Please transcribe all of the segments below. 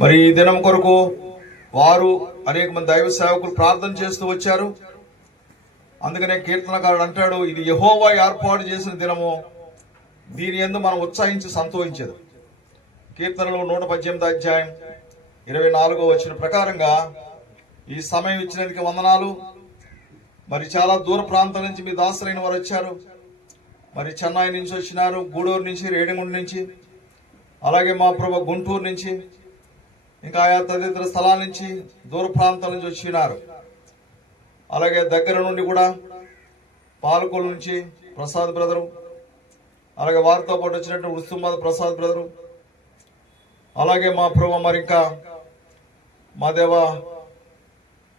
మరి ఈ దినం కొరకు వారు అనేక మంది దైవ సేవకులు ప్రార్థన చేస్తూ వచ్చారు. అందుకనే కీర్తనకారుడు అంటాడు, ఇది యెహోవా ఏర్పాటు చేసిన దినము, దీని యందు మనం ఉత్సాహించి సంతోషించేది. కీర్తనలు 118 అధ్యాయం 24వ వచన ప్రకారంగా ఈ సమయం ఇచ్చినందుకు వందనాలు. మరి చాలా దూర ప్రాంతాల నుంచి మీ దాసులైన వారు వచ్చారు. మరి చెన్నై నుంచి వచ్చినారు, గూడూరు నుంచి, రేణిగుంట నుంచి, అలాగే మా ప్రభు గుంటూరు నుంచి, ఇంకా ఆయా తదితర స్థలాల నుంచి దూర ప్రాంతాల నుంచి వచ్చినారు. అలాగే దగ్గర నుండి కూడా పాలకొల్లు నుంచి ప్రసాద్ బ్రదరు, అలాగే వారితో పాటు వచ్చినట్టు ఉస్తుమాద ప్రసాద్ బ్రదరు, అలాగే మా ప్రభు మరి ఇంకా మా దేవ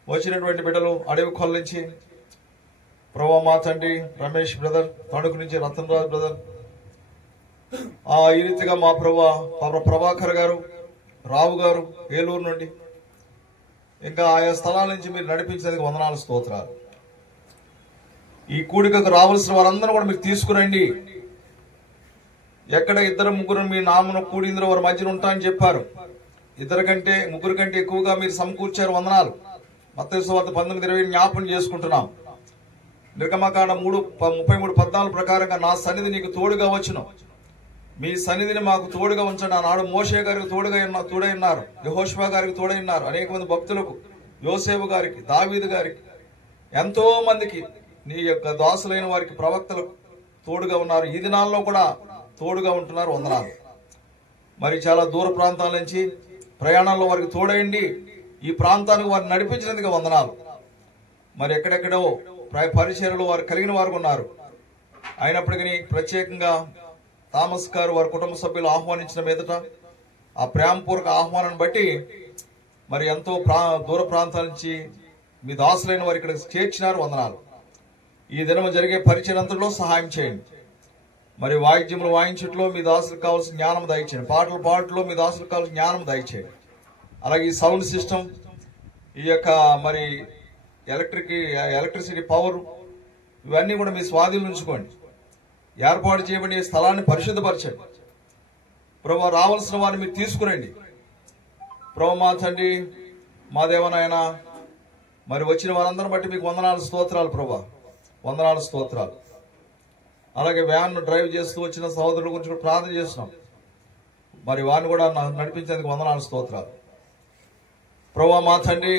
వచ్చినటువంటి బిడ్డలు అడవి కొల్ల నుంచి ప్రభు మా తండ్రి రమేష్ బ్రదర్, తణుకు నుంచి రతన్ రాజ్ బ్రదర్, ఈ రీతిగా మా ప్రభు ప్రభాకర్ గారు, రావు గారు ఏలూరు నుండి, ఇంకా ఆయా స్థలాల నుంచి మీరు నడిపించేందుకు వందనాలు, స్తోత్రాలు. ఈ కూడికకు రావాల్సిన వారందరూ కూడా మీరు తీసుకురండి. ఎక్కడ ఇద్దరు ముగ్గురు మీ నామను కూడిందరో వారి మధ్యన ఉంటా అని చెప్పారు. ఇద్దరు కంటే ముగ్గురు కంటే ఎక్కువగా మీరు సమకూర్చారు, వందనాలు. మత్తయి సువార్త 19:20 జ్ఞాపకం చేసుకుంటున్నాం. నిర్గమకాండం 33:14 ప్రకారంగా నా సన్నిధి నీకు తోడుగా వచ్చును, మీ సన్నిధిని మాకు తోడుగా ఉంచండి. ఆనాడు మోషే గారికి తోడై ఉన్నారు, యెహోషువ గారికి తోడై ఉన్నారు, అనేక మంది భక్తులకు, యోసేపు గారికి, దావీదు గారికి, ఎంతో మందికి నీ యొక్క దాసులైన వారికి, ప్రవక్తలకు తోడుగా ఉన్నారు. ఈ దినాల్లో కూడా తోడుగా ఉంటున్నారు, వందనాలు. మరి చాలా దూర ప్రాంతాల నుంచి ప్రయాణాల్లో వారికి తోడైండి ఈ ప్రాంతానికి వారిని నడిపించినందుకు వందనాలు. మరి ఎక్కడెక్కడో పరిచర్యలు వారు కలిగిన వారు ఉన్నారు. అయినప్పటికీ ప్రత్యేకంగా థామస్ గారు వారి కుటుంబ సభ్యులు ఆహ్వానించిన మీదట ఆ ప్రేమపూర్వక ఆహ్వానాన్ని బట్టి మరి ఎంతో దూర ప్రాంతాల నుంచి మీ దాసులైన వారు ఇక్కడ చేర్చినారు, వందనాలు. ఈ దినం జరిగే పరిచయంలో సహాయం చేయండి. మరి వాయిద్యములు వాయించట్లో మీ దాసులకు కావాల్సిన జ్ఞానం దయచేయండి. పాటలు పాటలో మీ దాసులకు కావాల్సిన జ్ఞానం దయచేయండి. అలాగే ఈ సౌండ్ సిస్టమ్, ఈ యొక్క మరి ఎలక్ట్రిసిటీ పవర్, ఇవన్నీ కూడా మీ స్వాధీనం ఉంచుకోండి. ఏర్పాటు చేయబడిన స్థలాన్ని పరిశుద్ధపరచండి. ప్రభు రావాల్సిన వారిని మీరు తీసుకురండి. ప్రభు మా తండ్రి, మా దేవనాయన, మరి వచ్చిన వారందరూ బట్టి మీకు వందనాలు, స్తోత్రాలు ప్రభు, వందనాలు, స్తోత్రాలు. అలాగే వ్యాన్ డ్రైవ్ చేస్తూ వచ్చిన సహోదరుల గురించి కూడా ప్రార్థన చేస్తున్నాం. మరి వారిని కూడా నడిపించేందుకు వందనాలు, స్తోత్రాలు. ప్రభు మా తండ్రి,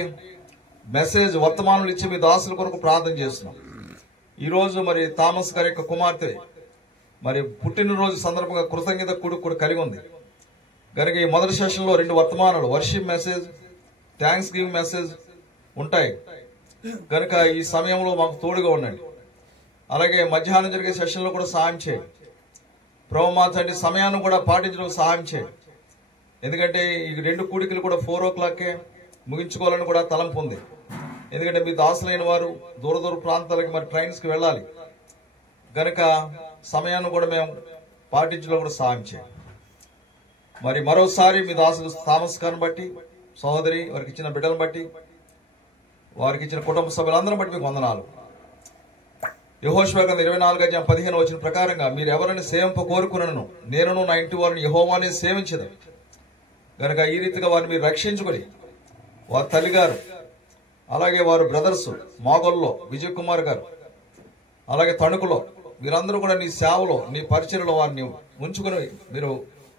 మెసేజ్ వర్తమానాలు ఇచ్చి మీ దాసుల కొరకు ప్రార్థన చేస్తున్నాం. ఈరోజు మరి థామస్ గారి యొక్క కుమార్తె మరి పుట్టినరోజు సందర్భంగా కృతజ్ఞత కూడా కలిగి ఉంది కనుక ఈ మొదటి సెషన్లో 2 వర్తమానాలు, worship message, thanks giving message ఉంటాయి కనుక ఈ సమయంలో మాకు తోడుగా ఉండండి. అలాగే మధ్యాహ్నం జరిగే సెషన్లో కూడా సహాయం చేయండి. ప్రభు మా తండ్రి, సమయాన్ని కూడా పాటించడం సహాయం చేయండి. ఎందుకంటే ఈ 2 కూడికలు కూడా 4 o'clock ముగించుకోవాలని కూడా తలంపు ఉంది. ఎందుకంటే మీ దాసులైన వారు దూర ప్రాంతాలకి మరి ట్రైన్స్కి వెళ్ళాలి గనక సమయాన్ని కూడా మేము పాటించడం కూడా సహాయం చేయండి. మరి మరోసారి మీ దాసులు థామస్ గారిని బట్టి, సహోదరి వారికి ఇచ్చిన బిడ్డలను బట్టి, వారికి ఇచ్చిన కుటుంబ సభ్యులందరిని బట్టి మీకు వందనాలు. యెహోషువ గ్రంథం 24:15 వచ్చిన ప్రకారంగా మీరు ఎవరిని సేవింప కోరుకున్నాను, నేనును నా ఇంటి వారిని యెహోవానే సేవించదు గనక ఈ రీతిగా వారిని మీరు రక్షించుకొని, వారి తల్లిగారు, అలాగే వారు బ్రదర్స్ మాగోల్లో విజయ్ కుమార్ గారు, అలాగే తణుకులో మీరందరూ కూడా నీ సేవలో, నీ పరిచయలో వారిని ఉంచుకుని మీరు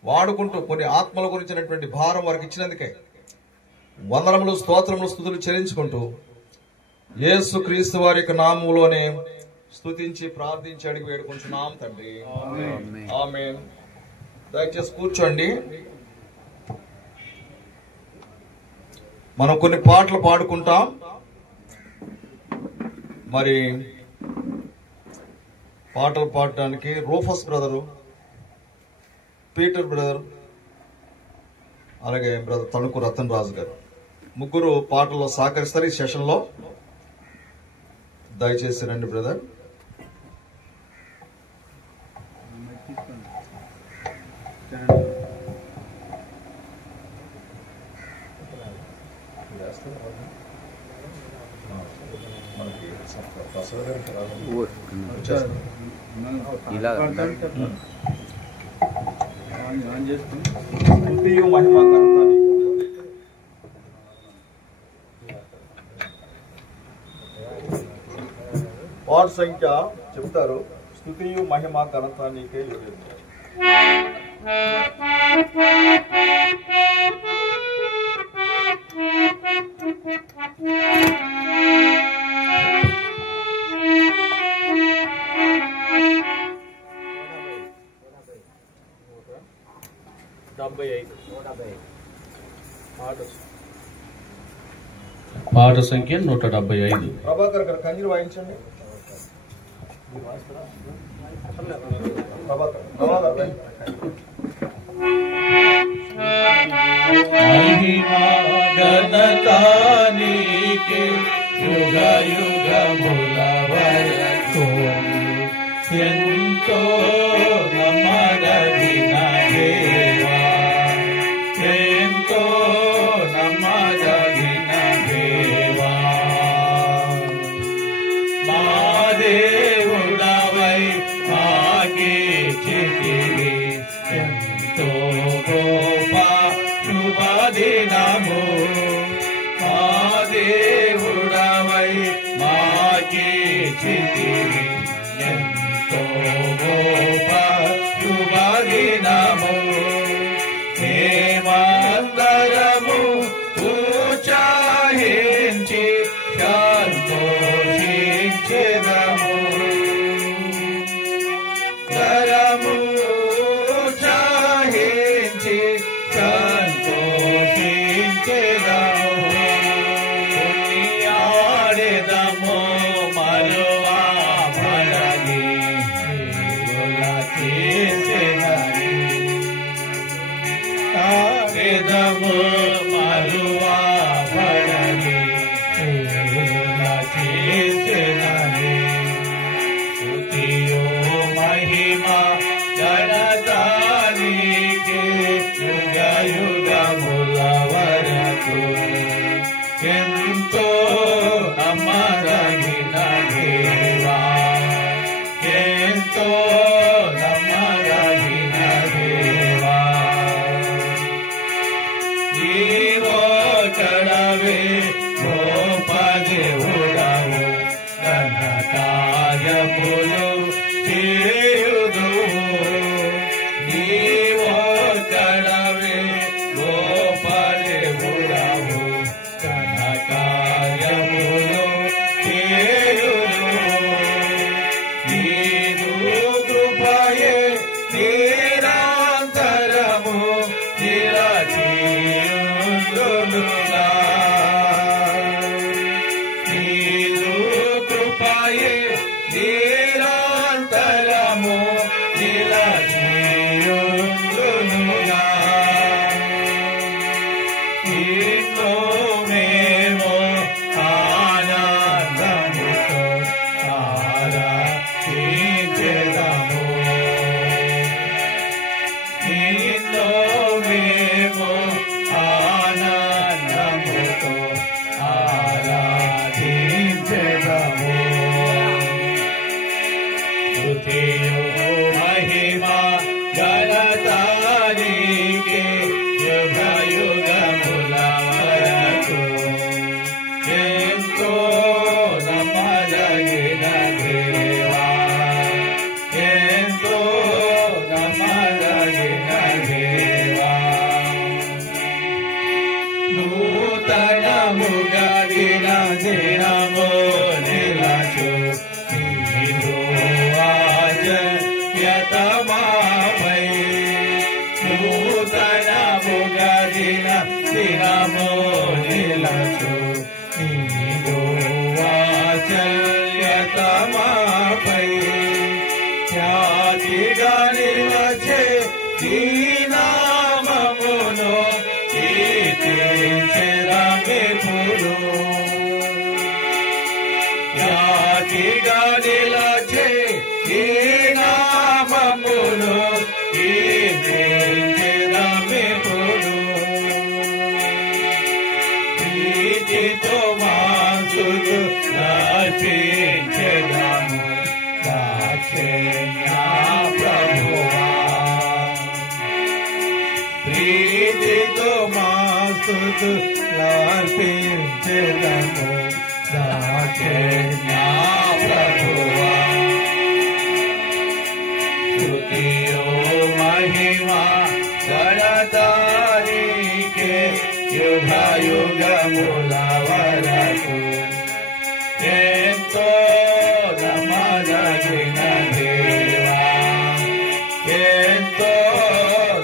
వాడుకుంటూ కొన్ని ఆత్మల గురించినటువంటి భారం వారికి ఇచ్చినందుకే వందనములు, స్తోత్రములు, స్తుతులు చెల్లించుకుంటూ యేసు క్రీస్తు వారి యొక్క నామములోనే స్తుతించి ప్రార్థించి అడిగి వేడుకుంటున్నాం తండ్రి, ఆమేన్. దయచేసి కూర్చోండి. మనం కొన్ని పాటలు పాడుకుంటాం. మరి పాటలు పాడటానికి రూఫస్ బ్రదరు, పీటర్ బ్రదర్, అలాగే బ్రదర్ తణుకు రతన్ రాజు గారు ముగ్గురు పాటల్లో సహకరిస్తారు ఈ సెషన్లో. దయచేసి రండి బ్రదర్. ఇలా మహిమ పాట సంఖ్య చెప్తారు. స్తుతియు మహిమ ఘనత నీకే యోగ్యము. పాట సంఖ్య 175. ప్రభాకర్ గారు కంజీలు వాయించండి. మహిమా ఘనత నీకే యుగ యుగముల వరకు ఎంతో నమ్మదగిన దేవా, ఎంతో నమ్మదగిన దేవా. మా దేవుడవై మాకిచ్చితివి ఎంతో గొప్ప శుభదినము. మా దేవుడవై మాకిచ్చితివి ఎంతో గొప్ప శుభదినము. మేమందరము ఉత్సాహించి సంతోషించెదము. దరము ఉత్సాహించి సంతోషించెదము. కొనియాడెదము మరువా పడని దేవుల చేసెదని. ఆడెదము మరువా పడని దేవుల చేసెదని. స్తుతియు మహిమ ఘనత నీకే యుగ యుగముల వరకు ఎంతో నమ్మదగిన దేవా, ఎంతో నమ్మదగిన దేవా. నీవొక్కడవే గొప్ప దేవుడవు, ఘన కార్యములు చేయుదువు. నీవొక్కడవే గొప్ప దేవుడవు, ఘన కార్యములు చేయుదువు. నీదు కృపయే నిరంతరము నిలచియుండునుగా. నీదు కృపయే నిరంతరము నిలచియుండునుగా. నిన్ను మేము ఆనందముతో ఆరాధించెదము. నిన్ను మేము ఆనందముతో ఆరాధించెదము. స్తుతియు మహిమ ఘనత నీకే యుగ యుగముల వరకు ఎంతో నమ్మదగిన దేవా, ఎంతో నమ్మదగిన దేవా. నూతనముగా దిన దినము నిలచు నీదు ఆజన్యతమాపై. నూతనముగా దిన దినము నిలచు నీదు ఆజన్యతమాపై. ఖ్యాతిగా నిలచే నీ నామమును కీర్తించెదమెప్పుడు. ఖ్యాతిగా నిలచే నీ నామమును కీర్తించెదమెప్పుడు. ప్రీతితో మాసుకు నర్పించెదము దాక్షిణ్య ప్రభువా. ప్రీతితో మాసుకు నర్పించెదము దాక్షిణ్య ప్రభువా. యుగ యుగముల వరకు ఎంతో నమ్మదగిన దేవా, ఎంతో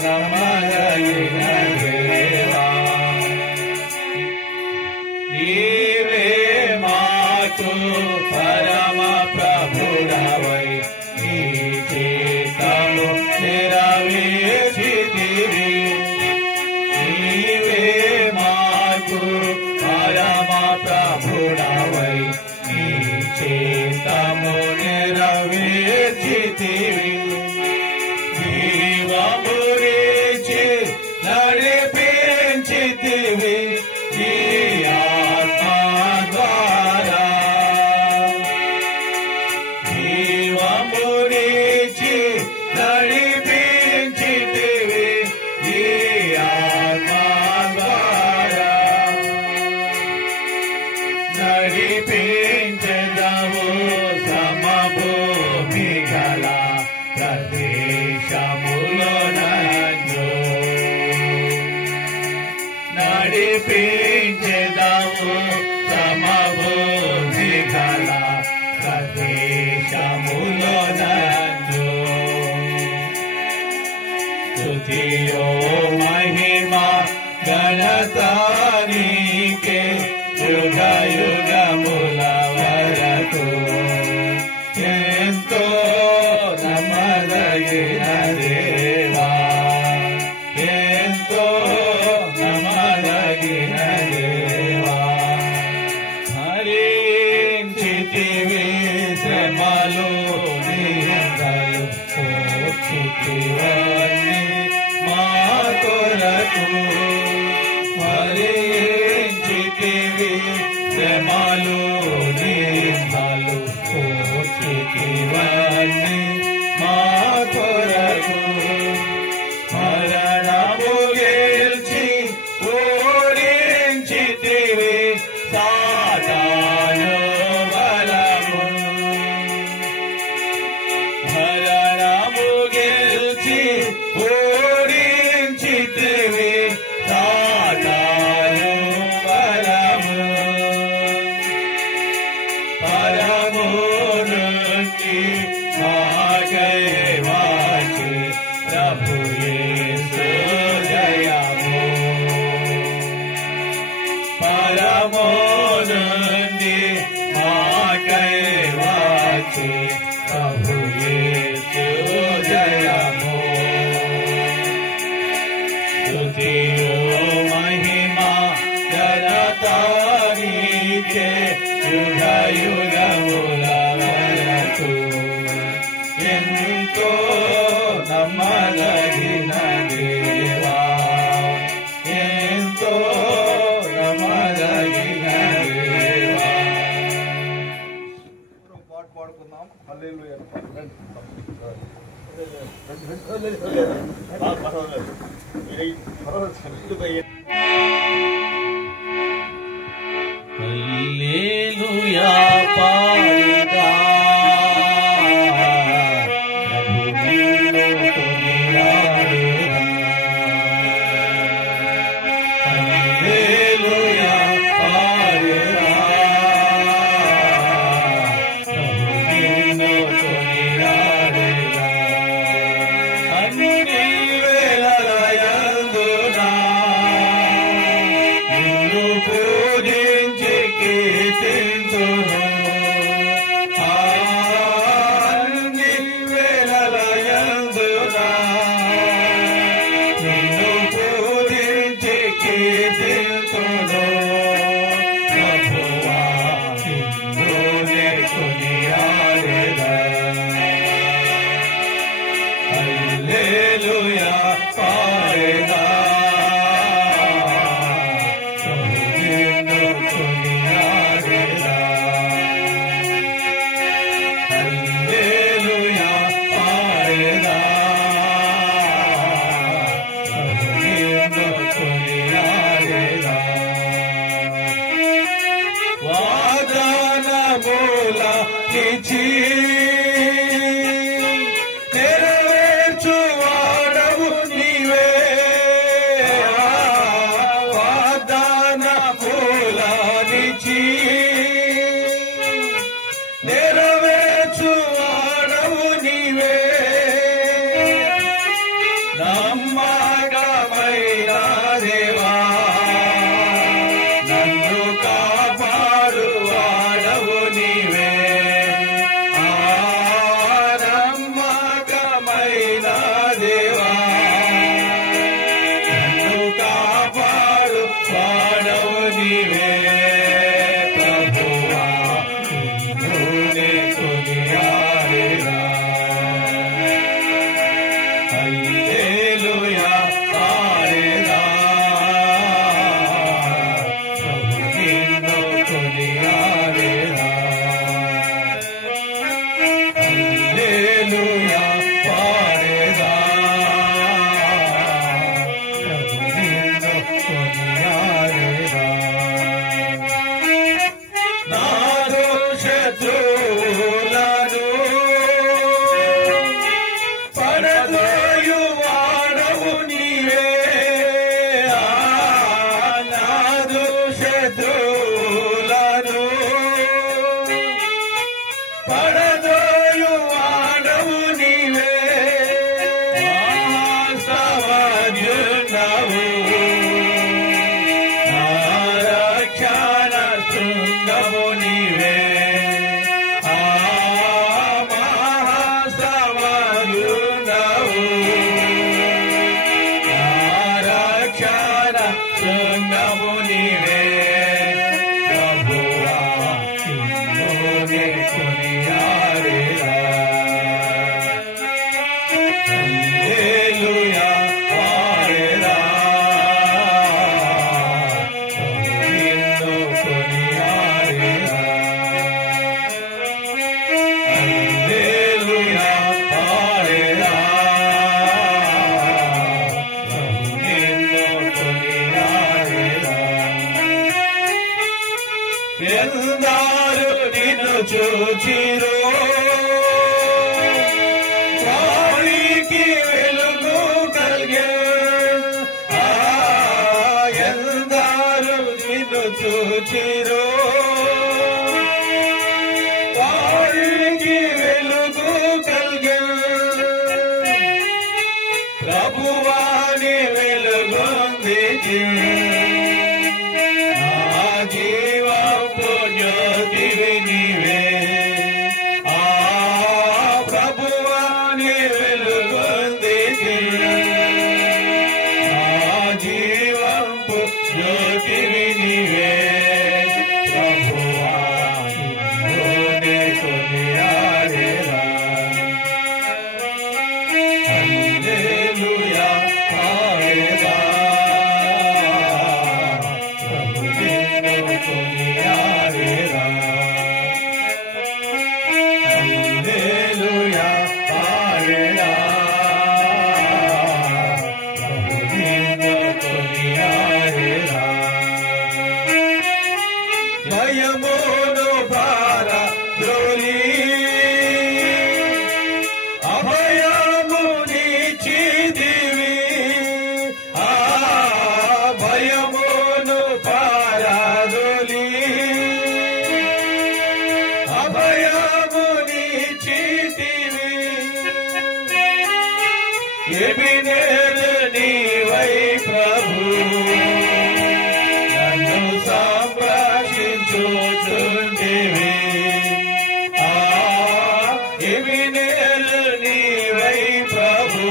నమ్మదగిన దేవా. నీవే మాకు పరమ ప్రభుడవై నీ చిత్తము నెరవేర్చితివి. నీవే మాకు పరమ ప్రభుడవై నీ చిత్తము నెరవేర్చితివి. జీవమునిచ్చి నడిపించితివి ఈ ఆత్మ ద్వారా. జీవమునిచ్చి నడిపించితివి ఈ ఆత్మ ద్వారా. నడిపించెదవు సమభూమి గల ప్రదేశములో నన్ను. నడిపించెదవు సమభూమి గల ప్రదేశములో నన్ను. స్తుతియో మహిమా ఘనత నీకే యుగ యుగముల వరకు. ఎంతో నమ్మదగిన దేవా, ఎంతో నమ్మదగిన దేవా. హరించితివి శ్రమలు నిందలు సోచితివన్నీ మా కొరకు. హరించితివి శ్రమలు నిందలు సోచితివన్నీ మా కొరకు. మరణము గెలిచి ఓడించితివి సాతాను బలము. మరణము గెలిచి ఓడించితివి సాతాను బలము. పరము నుండి మాకై వచ్చి ప్రభు యేసు జయము. పరము నుండి మాకై వచ్చి ప్రభు యేసు జయము. స్తుతియో మహిమా ఘనత నీకే యుగ యుగముల వరకు. ఎంతో నమ్మదగిన దేవా, ఎంతో నమ్మదగిన దేవా. పాట పాడుకుందాం. హల్లెలూయా. హల్లెలూయా పాడుదా ప్రభు నిన్ను కొనియాడేదా. హల్లెలూయా పాడుదా ప్రభు నిన్ను కొనియాడేదా. అన్ని వేళలయందునా నిన్ను పూజించి కీర్తింతును. అన్ని వేళలయందునా నిన్ను పూజించి కీర్తింతును. ప్రభువా నిన్నునే కొనియాడెదా. హల్లెలూయా పాడెదా ప్రభు నిన్ను కొనియాడెదా. హల్లెలూయా పాడెదా ప్రభు నిన్ను కొనియాడెదా. వాగ్దానముల నిచ్చి నెరవేర్చువాడవు నీవే. వాగ్దానముల నిలిచి నెరవేర్చువాడవు నీవే నమ్మకమైన దేవా నన్ను కాపాడువాడవు నీవే నమ్మకమైన దేవా నన్ను కాపాడువాడవు నీవే ప్రభువా నిన్నునే కొనియాడెదా హల్లెలూయా పాడెదా ప్రభు నిన్ను కొనియాడెదా హల్లెలూయా పాడెదా ప్రభు నిన్ను కొనియాడెదా నాదు శత్రువులను పడదోయువాడవు నీవే నాదు శత్రువులను పడదోయువాడవు నీవే మహాసమర్యుడవు నా రక్షణ శృంగము నీవే మహాసమర్యుడవు నా రక్షణ శృంగము నీవే ప్రభువా నిన్నునే కొనియాడెదా హల్లెలూయా పాడెదా ప్రభు నిన్ను కొనియాడెదా హల్లెలూయా పాడెదా ప్రభు నిన్ను కొనియాడెదా ఎందరు నిన్ను చూచిరో వారికి వెలుగు కలిగే ఎందరు నిన్ను చూచిరో వారికి వెలుగు కలిగే ప్రభువాని వెలుగొందితి నా జీవపు జ్యోతివి నీవే ప్రభువాని వెలుగొందితి నా జీవపు జ్యోతివి నీవే ప్రభువా నిన్నునే కొనియాడెదా హల్లెలూయా పాడెదా ప్రభు నిన్ను కొనియాడెదా హల్లెలూయా పాడెదా ప్రభు నిన్ను కొనియాడెదా భయమును పారద్రోలి అభయము నీచిదివి భయమును పారద్రోలి అభయము నీచిదివి ఎబినేలు నీవై ప్రభు నన్ను సంరక్షించుచుంటివి ఎబినేలు నీవై ప్రభు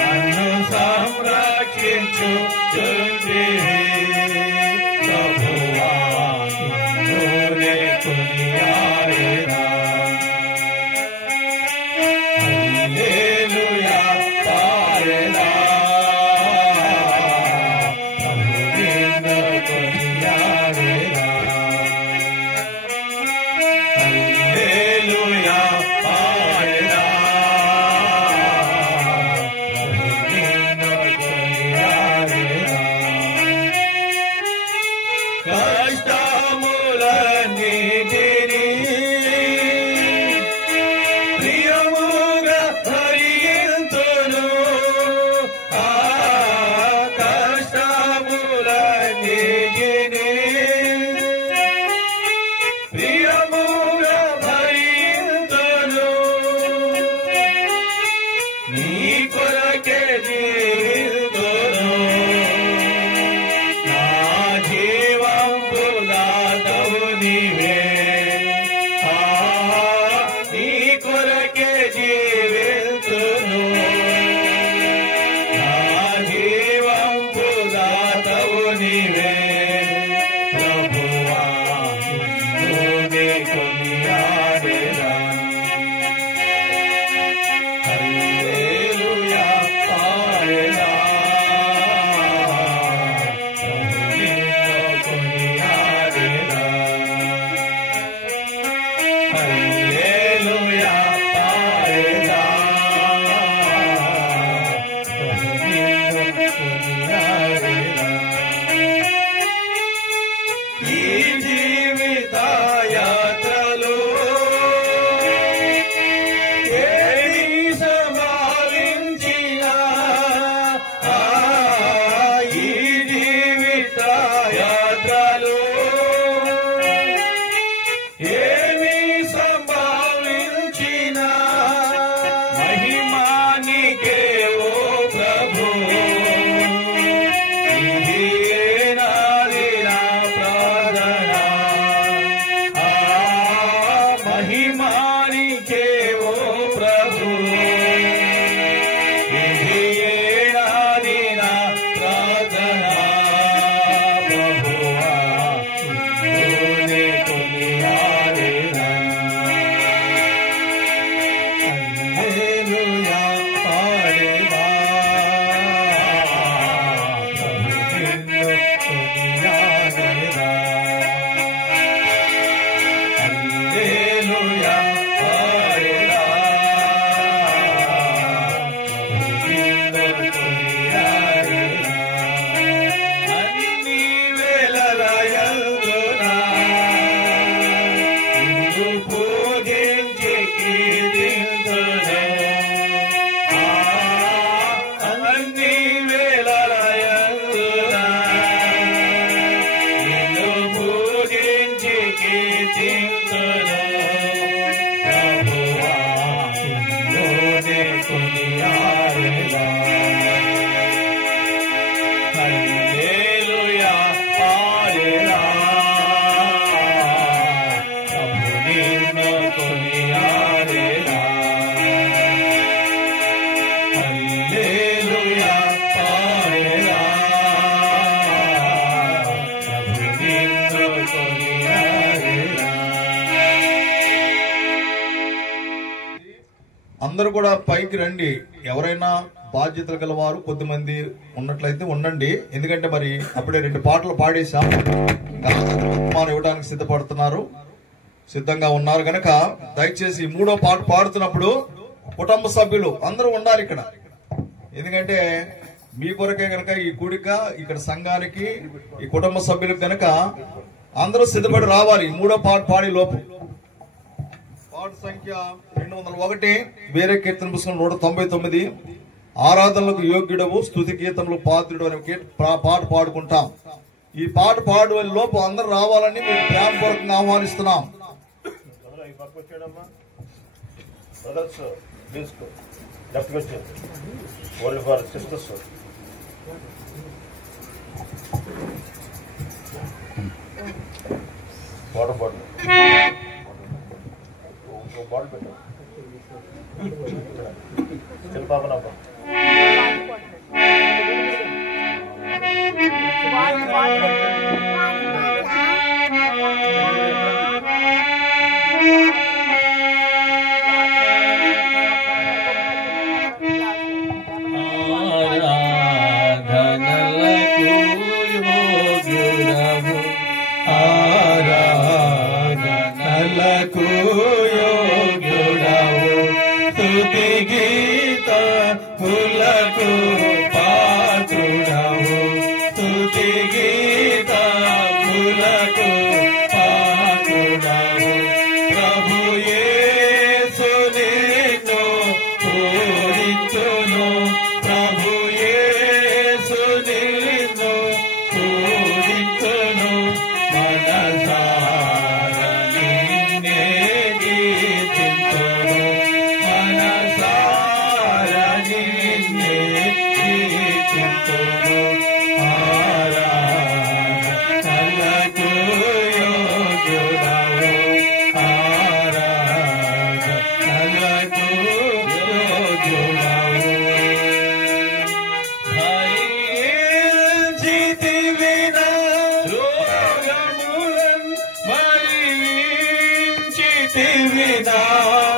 నన్ను సంరక్షించుచుంటివి ప్రభువా నిన్నునే కొనియాడెదా హల్లెలూయా పాడెదా ప్రభు నిన్ను కొనియాడెదా హల్లెలూయా పాడెదా ప్రభు నిన్ను కొనియాడెదా అందరూ కూడా పైకి రండి. ఎవరైనా బాధ్యతలు గల వారు కొద్దిమంది ఉన్నట్లయితే ఉండండి. ఎందుకంటే మరి అప్పుడే 2 పాటలు పాడేశాం, ఇవ్వడానికి సిద్ధంగా ఉన్నారు కనుక దయచేసి 3వ పాట పాడుతున్నప్పుడు కుటుంబ సభ్యులు అందరూ ఉండాలి ఇక్కడ. ఎందుకంటే మీ కొరకే గనక ఈ కూడిక, ఇక్కడ సంఘానికి ఈ కుటుంబ సభ్యులకు గనక అందరూ సిద్ధపడి రావాలి. 3వ పాట పాడే లోపు. పాట సంఖ్య 201, వేరే కీర్తన పుస్తకం 199, ఆరాధనలకు యోగ్యుడవు స్తుతి గీతములు పాత్రుడు అనే పాట పాడుకుంటాం. ఈ పాట పాడే లోపు అందరూ రావాలని మేము ప్రేమపూర్వకంగా ఆహ్వానిస్తున్నాం. వాటర్ బాటిల్ పెట్టు చిన్న పాప ఆరాధనలకు యోగ్యుడవు స్తుతి గీతములకు పాత్రుడవు స్తుతి గీతములకు పాత్రుడవు ప్రభు యేసు నిన్ను పూజించును ప్రభు యేసు నిన్ను పూజించును మనసార నిన్నే గీతించును మనసార నిన్నే గీతించును ఆరాధనలకు యోగ్యుడవు ఆరాధనలకు యోగ్యుడవు భరించితివినా రోగములన్ భరించితివినా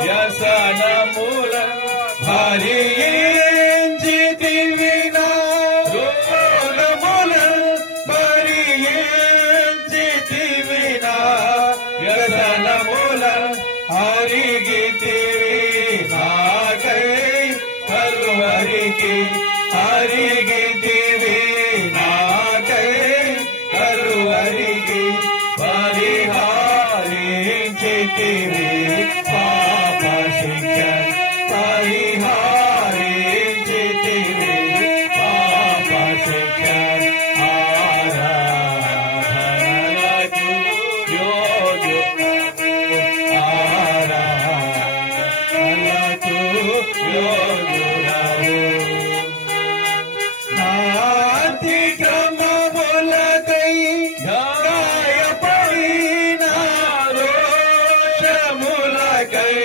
వ్యసనములన్ భరించితివినా రోగములన్ భరించితివినా వ్యసనములన్ అరిగితివి నాకై కలువరికి అరిగితివి నాకై కలువరికి పరిహారించితివి పాప శిక్ష పరిహారించితివి పాప శిక్ష ఆరాధనలకు యోగ్యుడవు ఆరాధనలకు యోగ్యుడవు అతిక్రమములకై గాయపడిన రోషములకై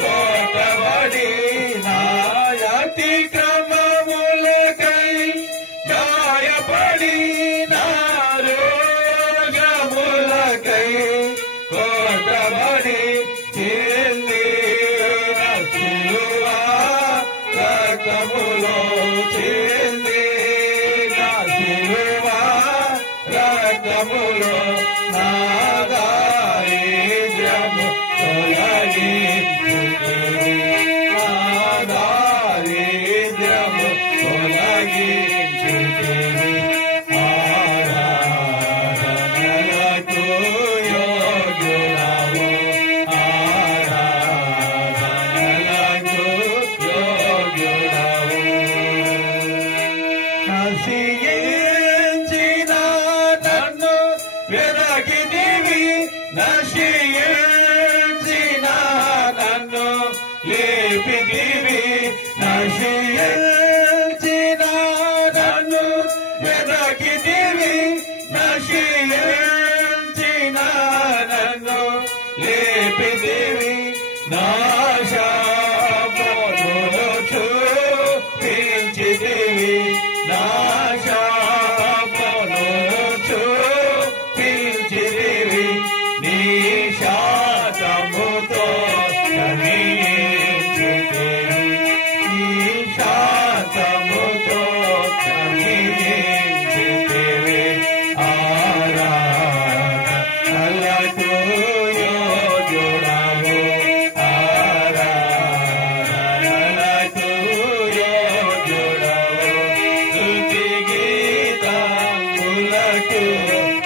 కొట్టబడిన అతిక్రమములకై గాయపడిన రోషములకై కొట్టబడి చెందిన సిలువ రక్తములో చెందిన సిలువ రక్తములో నా దారిద్ర్యము తొలగించుతివి నా దారిద్ర్యము తొలగించుతివి ఆరాధనలకు యోగ్యుడవు ఆరాధనలకు యోగ్యుడవు నశించిన నన్ను వెనకిదివి నశించిన నన్ను లేపిదివి నశించిన నన్ను వెనకిదివి నశించిన నన్ను లేపిదివి నాశమును చూపించితివి నాశమును చూపించితివి నీ శాతముతో క్షమించితివి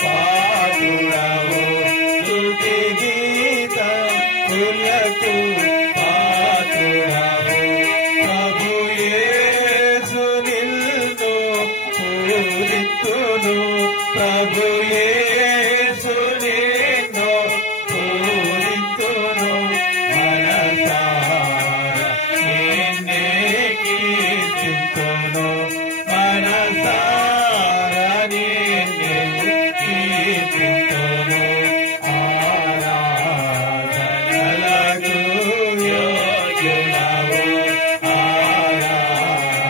పాత్రుడవు స్తుతి గీతములకు పాత్రుడవు ప్రభు యేసు నిన్ను పూజింతును ప్రభు యేసు నిన్ను పూజింతును మనసార నిన్నే కీర్తింతును మనసార నిన్నే కీర్తింతును ఆరాధనలకు యోగ్యుడవు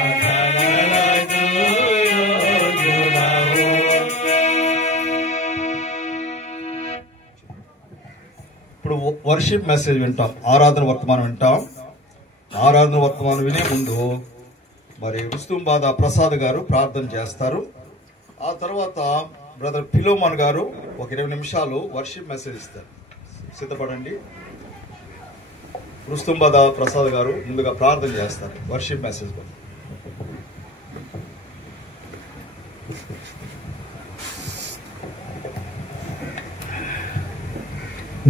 ఆరాధనలకు యోగ్యుడవు. ఇప్పుడు వర్షిప్ మెసేజ్ వింటాం, ఆరాధన వర్తమానం వింటాం. ఆరాధన వర్తమానం వినే ముందు మరి ఉస్తుంబాద ప్రసాద్ గారు ప్రార్థన చేస్తారు. ఆ తర్వాత బ్రదర్ ఫిలోమన్ గారు ఒక 20 నిమిషాలు వర్షిప్ మెసేజ్ ఇస్తారు. సిద్ధపడండి. ఉస్తుంబాద ప్రసాద్ గారు ముందుగా ప్రార్థన చేస్తారు వర్షిప్ మెసేజ్ కోసం.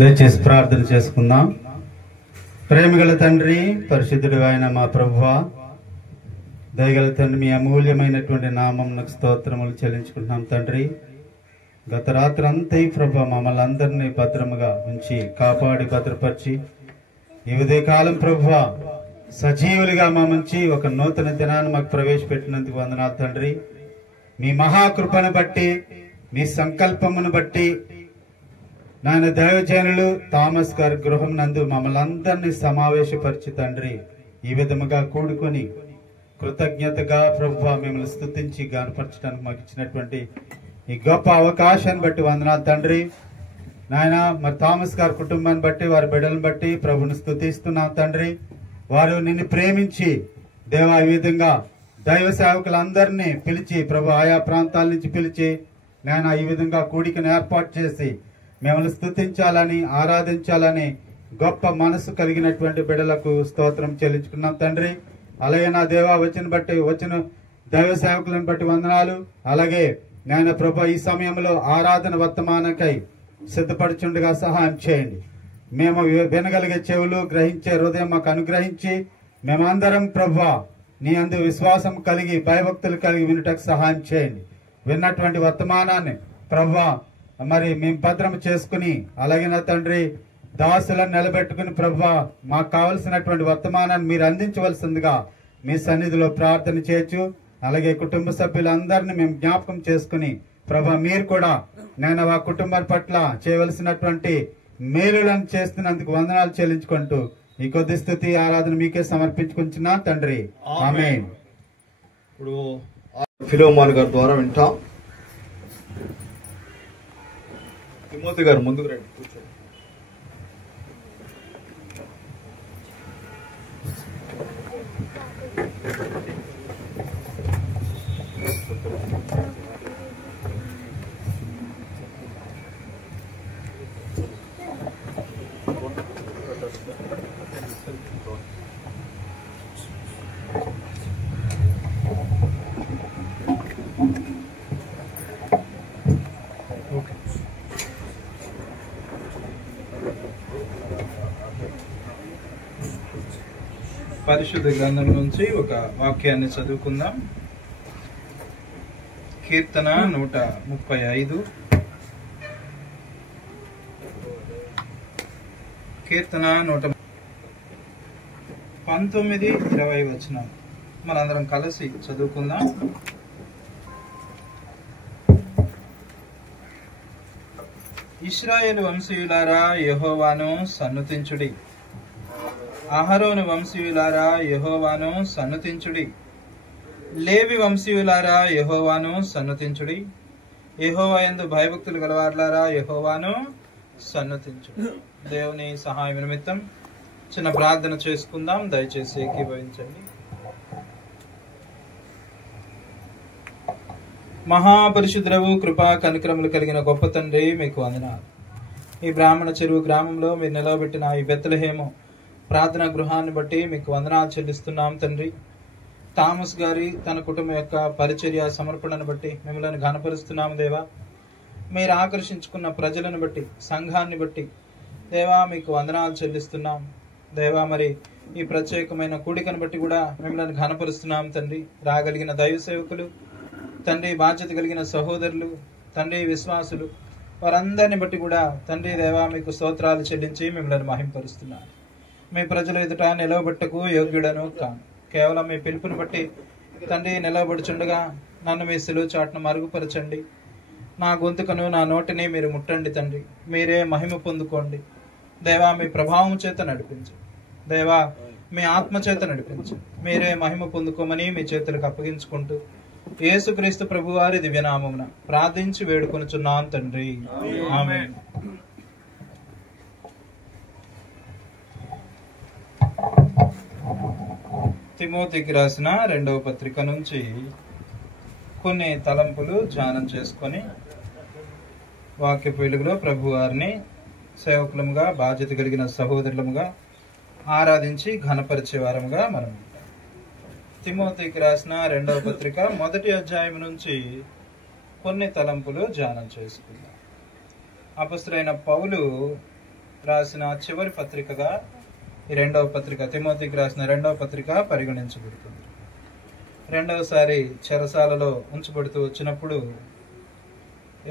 దయచేసి ప్రార్థన చేసుకుందాం. ప్రేమగల తండ్రి, పరిశుద్ధుడు అయిన మా ప్రభువా, దయగల తండ్రి, మీ అమూల్యమైనటువంటి నామమునకు స్తోత్రములు చెల్లించుకుంటున్నాం తండ్రి. గత రాత్రి అంతా ప్రభు మమ్మల్ని అందరినీ భద్రముగా ఉంచి కాపాడి భద్రపరిచి ఈ ఉదయకాలం ప్రభువ సజీవులుగా మా మంచి ఒక నూతన దినాన్ని మాకు ప్రవేశపెట్టినందుకు వందనాలు తండ్రి. మీ మహాకృపను బట్టి, మీ సంకల్పమును బట్టి నాయన దైవజనులు థామస్ గారి గృహం నందు మమ్మల్ని అందరినీ సమావేశపరిచి తండ్రి ఈ విధముగా కూడుకొని కృతజ్ఞతగా ప్రభువా మిమ్మల్ని స్తుతించి గానపరచడానికి మాకు ఇచ్చినటువంటి ఈ గొప్ప అవకాశాన్ని బట్టి వందనాలు తండ్రి. నాయన మరి థామస్ గారి కుటుంబాన్ని బట్టి, వారి బిడ్డలను బట్టి ప్రభుని స్తుతిస్తున్నాం తండ్రి. వారు నిన్ను ప్రేమించి దేవా ఈ విధంగా దైవ సేవకులందరినీ పిలిచి ప్రభు ఆయా ప్రాంతాల నుంచి పిలిచి నాయన ఈ విధంగా కూడికను ఏర్పాటు చేసి మిమ్మల్ని స్తుతించాలని, ఆరాధించాలని గొప్ప మనసు కలిగినటువంటి బిడ్డలకు స్తోత్రం చెల్లించుకున్నాం తండ్రి. అలాగే నా దేవా వచ్చిన దైవ సేవకులను బట్టి వందనాలు. అలాగే నాయన ప్రభు ఈ సమయంలో ఆరాధన వర్తమానకై సిద్ధపడుచుండగా సహాయం చేయండి. మేము వినగలిగే చెవులు, గ్రహించే హృదయం మాకు అనుగ్రహించి మేమందరం ప్రభు నీ అందు విశ్వాసం కలిగి భయభక్తులు కలిగి వినుటకు సహాయం చేయండి. విన్నటువంటి వర్తమానాన్ని ప్రభు మరి మేము భద్రం చేసుకుని అలాగే నా తండ్రి దాసులను నిలబెట్టుకుని ప్రభు మాకు కావలసినటువంటి వర్తమానాన్ని మీరు అందించవలసిందిగా మీ సన్నిధిలో ప్రార్థన చేయొచ్చు. అలాగే కుటుంబ సభ్యులందరినీ మేము జ్ఞాపకం చేసుకుని ప్రభు మీరు కూడా నేను ఆ కుటుంబం పట్ల చేయవలసినటువంటి మేలులను చేస్తున్నందుకు వందనాలు చెల్లించుకుంటూ ఈ కొద్ది స్తుతి ఆరాధన మీకే సమర్పించుకుంటున్నా తండ్రి. ఆమేన్. ఇప్పుడు ఫిలోమాన్ గారి ద్వారా వింటాం. తిమోతి గారు ముందుకు రండి, కూర్చోండి. పరిశుద్ధ గ్రంథం నుంచి ఒక వాక్యాన్ని చదువుకుందాం. కీర్తన 135, కీర్తన 119, 20 వచనాలు మనందరం కలిసి చదువుకుందాం. ఇశ్రాయేలు వంశీయులారా యెహోవాను సన్నుతించుడి. అహరోను వంశీయులారా యెహోవాను సన్నుతించుడి. లేవి వంశీయులారా యెహోవాను సన్నుతించుడి. యెహోవా యందు భయభక్తులు గలవారులారా యెహోవాను సన్నుతించుడి. దేవుని సహాయం నిమిత్తం చిన్న ప్రార్థన చేసుకుందాం. దయచేసి ఏకీభవించండి. మహాపరిశుద్ధుడవు, కృపా కనికరములు కలిగిన గొప్ప తండ్రి, మీకు వందనాలు. ఈ బ్రాహ్మణ చెరువు గ్రామంలో మీరు నిలవబెట్టిన ఈ బెత్లెహేము ప్రార్థనా గృహాన్ని బట్టి మీకు వందనాలు చెల్లిస్తున్నాం తండ్రి. థామస్ గారి తన కుటుంబం యొక్క పరిచర్య సమర్పణను బట్టి మిమ్మల్ని ఘనపరుస్తున్నాము దేవా. మీరు ఆకర్షించుకున్న ప్రజలను బట్టి, సంఘాన్ని బట్టి దేవా మీకు వందనాలు చెల్లిస్తున్నాం. దేవా మరి ఈ ప్రత్యేకమైన కూడికను బట్టి కూడా మిమ్మల్ని ఘనపరుస్తున్నాం తండ్రి. రాగలిగిన దైవ సేవకులు తండ్రి, బాధ్యత కలిగిన సహోదరులు తండ్రి, విశ్వాసులు వారందరిని బట్టి కూడా తండ్రి దేవా మీకు స్తోత్రాలు చెల్లించి మిమ్మల్ని మహింపరుస్తున్నాను. మీ ప్రజల ఎదుట నిలవబట్టకు యోగ్యుడను కాను. కేవలం మీ పిలుపుని బట్టి తండ్రి నిలవబడుచుండగా నన్ను మీ సిలువ చాటును మరుగుపరచండి. నా గొంతుకను, నా నోటిని మీరు ముట్టండి తండ్రి. మీరే మహిమ పొందుకోండి దేవా. మీ ప్రభావం చేత నడిపించు దేవా, మీ ఆత్మ చేత నడిపించు. మీరే మహిమ పొందుకోమని మీ చేతులకు అప్పగించుకుంటూ యేసుక్రీస్తు ప్రభువారి దివ్యనామమున ప్రార్థించి వేడుకొనుచున్నాం తండ్రి, ఆమేన్. తిమోతికి రాసిన 2వ పత్రిక నుంచి కొన్ని తలంపులు ధ్యానం చేసుకొని వాక్యపు వెలుగులో ప్రభువారిని సేవకులముగా, బాధ్యత కలిగిన సహోదరులముగా ఆరాధించి ఘనపరిచే వారముగా మనం తిమోతికి రాసిన 2వ పత్రిక 1వ అధ్యాయం నుంచి కొన్ని తలంపులు ధ్యానం చేసుకుందాం. అపొస్తలుడైన పౌలు రాసిన చివరి పత్రికగా ఈ 2వ పత్రిక, తిమోతికి రాసిన 2వ పత్రిక పరిగణించబడుతుంది. రెండవసారి చెరసాలలో ఉంచబడుతూ వచ్చినప్పుడు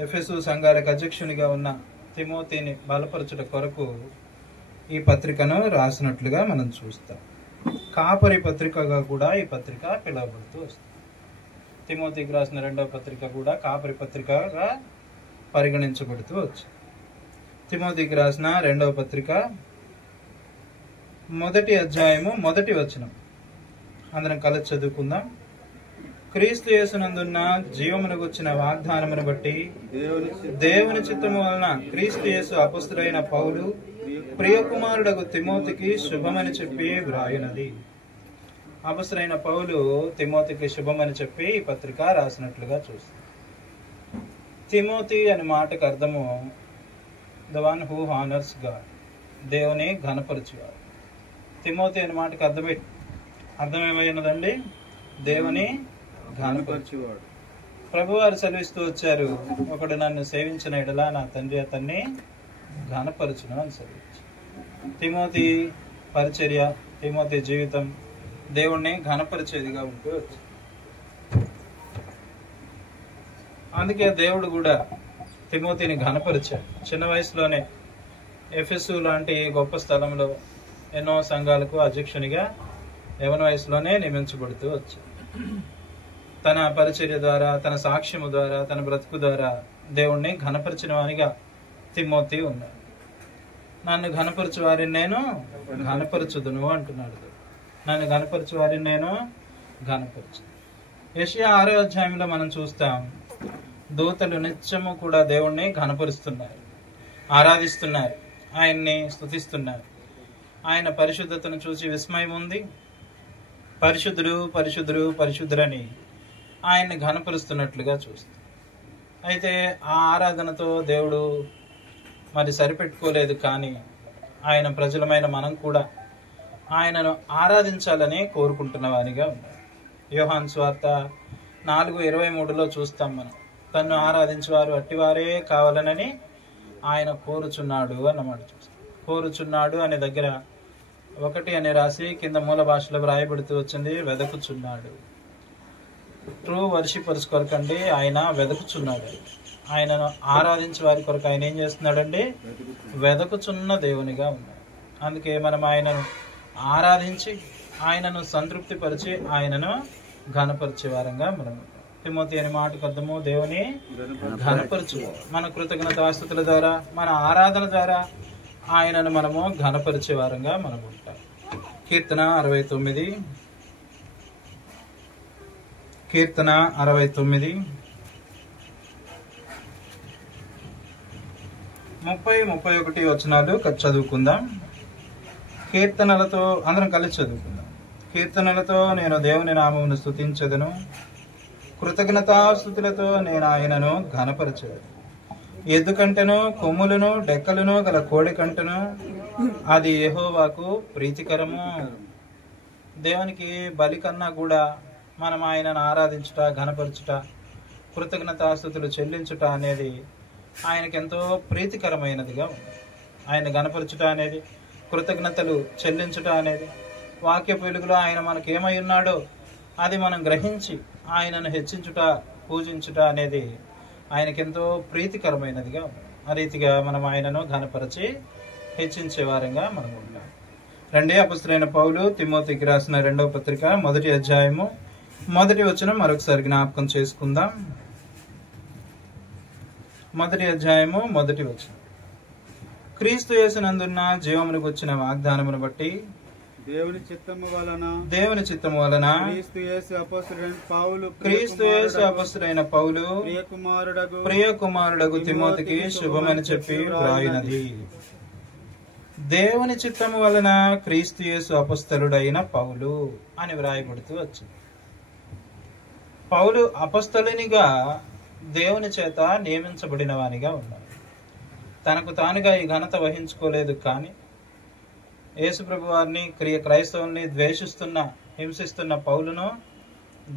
ఎఫెసు సంఘాలకు అధ్యక్షునిగా ఉన్న తిమోతిని బలపరచుట కొరకు ఈ పత్రికను రాసినట్లుగా మనం చూస్తాం. కాపరి పత్రికగా కూడా ఈ పత్రిక పిలువబడుతూ వస్తుంది. తిమోతికి రాసిన 2వ పత్రిక కూడా కాపరి పత్రికగా పరిగణించబడుతూ వచ్చింది. తిమోతికి రాసిన 2వ పత్రిక 1వ అధ్యాయము 1వ వచనం అందరం కలిసి చదువుకుందాం. క్రీస్తు యేసునందున్న జీవమును గుర్చిన వాగ్దానమును బట్టి దేవుని చిత్తము వలన క్రీస్తు యేసు అపొస్తలుడైన పౌలు ప్రియకుమారుడగు తిమోతికి శుభమని చెప్పి వ్రాయునది. అపొస్తలుడైన పౌలు తిమోతికి శుభమని చెప్పి ఈ పత్రిక రాసినట్లుగా చూస్తాం. తిమోతి అనే మాటకు అర్థము the one who honours God, దేవుని ఘనపరచువాడు. తిమోతి అనే మాటకు అర్థం ఏమైనదండి? దేవుని ఘనపరచువాడు. ప్రభువారు సెలవిస్తూ వచ్చారు, ఒకడు నన్ను సేవించిన ఎడల నా తండ్రి అతన్ని ఘనపరచును అని సెలవించారు. తిమోతి పరిచర్య, తిమోతి జీవితం దేవుణ్ణి ఘనపరిచేదిగా ఉంటూ వచ్చింది. అందుకే దేవుడు కూడా తిమోతిని ఘనపరిచాడు. చిన్న వయసులోనే ఎఫెసు లాంటి గొప్ప స్థలంలో ఎన్నో సంఘాలకు అధ్యక్షునిగా యవన వయసులోనే నియమించబడుతూ వచ్చాడు. తన పరిచర్య ద్వారా, తన సాక్ష్యము ద్వారా, తన బ్రతుకు ద్వారా దేవుణ్ణి ఘనపరిచిన వానిగా తిమోతి ఉన్నాడు. నన్ను ఘనపరచు వారిని నేను ఘనపరచుదును అంటున్నాడు. నన్ను ఘనపరచు వారిని నేను ఘనపరచు. యెషయా 6వ అధ్యాయంలో మనం చూస్తాం, దూతలు నిత్యము కూడా దేవుణ్ణి ఘనపరుస్తున్నారు, ఆరాధిస్తున్నారు, ఆయన్ని స్తుతిస్తున్నారు. ఆయన పరిశుద్ధతను చూసి విస్మయం ఉంది. పరిశుద్ధుడు పరిశుద్ధుడు పరిశుద్ధుడని ఆయన్ని ఘనపరుస్తున్నట్లుగా చూస్తాం. అయితే ఆ ఆరాధనతో దేవుడు మరి సరిపెట్టుకోలేదు. కానీ ఆయన ప్రజలమైన మనం కూడా ఆయనను ఆరాధించాలని కోరుకుంటున్న వారిగా ఉన్నారు. యోహాను సువార్త 4:23 చూస్తాం మనం, తన్ను ఆరాధించేవారు అట్టివారే కావాలనని ఆయన కోరుచున్నాడు అన్నమాట చూస్తాం. కోరుచున్నాడు అనే దగ్గర 1 అని రాసి కింద మూల భాషలో వ్రాయబడుతూ వచ్చింది, వెదకుచున్నాడు. ట్రూ వర్షిపర్స్ కొరకండి ఆయన వెదకుచున్నాడు. ఆయనను ఆరాధించే వారి కొరకు ఆయన ఏం చేస్తున్నాడండి? వెదకుచున్న దేవునిగా ఉన్నాడు. అందుకే మనం ఆయనను ఆరాధించి, ఆయనను సంతృప్తి పరిచి, ఆయనను ఘనపరిచే వారంగా మనం. తిమోతి అనే మాటకు అర్థము దేవుని ఘనపరచు. మన కృతజ్ఞతాస్తుతుల ద్వారా, మన ఆరాధన ద్వారా ఆయనను మనము ఘనపరిచే వారంగా మనం ఉంటాం. కీర్తన 69 30-31 వచనాలు చదువుకుందాం. కీర్తనలతో అందరం కలిసి చదువుకుందాం. కీర్తనలతో నేను దేవుని నామమును స్తుతించెదను, కృతజ్ఞతాస్తుతులతో నేను ఆయనను ఘనపరచెదను. ఎద్దు కంటెను, కొమ్ములను, డెక్కలను గల కోడి కంటెను అది యెహోవాకు ప్రీతికరము. దేవునికి బలి కన్నా కూడా మనం ఆయనను ఆరాధించుట, ఘనపరచుట, కృతజ్ఞతాస్తుతులు చెల్లించుట అనేది ఆయనకెంతో ప్రీతికరమైనదిగా ఉంది. ఆయన గణపరచుట అనేది, కృతజ్ఞతలు చెల్లించుట అనేది, వాక్యపు వెలుగులో ఆయన మనకి ఏమై ఉన్నాడో అది మనం గ్రహించి ఆయనను హెచ్చించుట, పూజించుట అనేది ఆయనకెంతో ప్రీతికరమైనదిగా ఉంది. ఆ రీతిగా మనం ఆయనను ఘనపరచి హెచ్చించే వారంగా మనం ఉంటాం. రెండే అపొస్తలుడైన పౌలు తిమోతికి రాసిన 2వ పత్రిక 1వ అధ్యాయము 1వ వచనం మరొకసారి జ్ఞాపకం చేసుకుందాం. 1వ అధ్యాయము 1వ వచనం. క్రీస్తు యేసునందున్న జీవమునకు వచ్చిన వాగ్దానమును బట్టి దేవుని చిత్తము వలన క్రీస్తు యేసు అపొస్తలుడైన పౌలు ప్రియ కుమారుడగు తిమోతికి శుభమని చెప్పి వ్రాయినది. దేవుని చిత్తము వలన క్రీస్తు యేసు అపొస్తలుడైన పౌలు అని వ్రాయబడుతూ వచ్చింది. పౌలు అపొస్తలునిగా దేవుని చేత నియమించబడిన వానిగా ఉన్నాడు. తనకు తానుగా ఈ ఘనత వహించుకోలేదు. కానీ యేసుప్రభు వారిని క్రైస్తవుల్ని ద్వేషిస్తున్న, హింసిస్తున్న పౌలును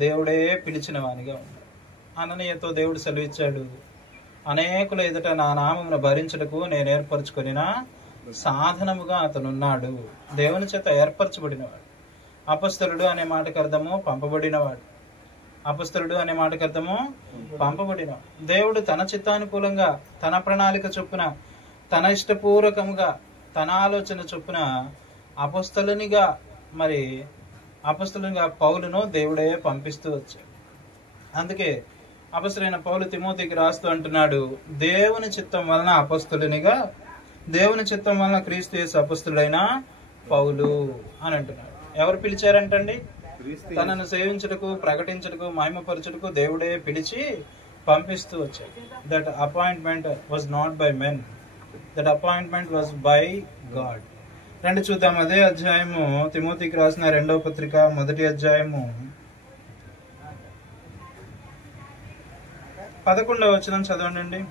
దేవుడే పిలిచిన వానిగా ఉన్నాడు. అననీయతో దేవుడు సెలవిచ్చాడు, అనేకుల ఎదుట నా నామమును భరించుటకు నేను ఏర్పరచుకొనిన సాధనముగా అతనున్నాడు. దేవుని చేత ఏర్పరచబడినవాడు. అపొస్తలుడు అనే మాటకు అర్థము పంపబడినవాడు. అపొస్తలుడు అనే మాటకు అర్థము పంపబడినవాడు. దేవుడు తన చిత్తానుకూలంగా, తన ప్రణాళిక చొప్పున, తన ఇష్టపూర్వకముగా, తన ఆలోచన చొప్పున అపొస్తలునిగా పౌలును దేవుడే పంపిస్తూ వచ్చాడు. అందుకే అపొస్తలుడైన పౌలు తిమోతికి రాస్తూ అంటున్నాడు, దేవుని చిత్తం వలన అపొస్తలునిగా, దేవుని చిత్తం వలన క్రీస్తు యేసు అపొస్తలుడైన పౌలు అని అంటున్నాడు. ఎవరు పిలిచారంటండి? తనను సేవించుటకు, ప్రకటించుటకు, మహిమపరచుటకు దేవుడే పిలిచి పంపిస్తూ వచ్చాడు. That appointment was not by men, that appointment was by God. రండి చూద్దాం. అదే అధ్యాయము తిమోతికి రాసిన 2వ పత్రిక 1వ అధ్యాయము 11వ వచనం చదవండి.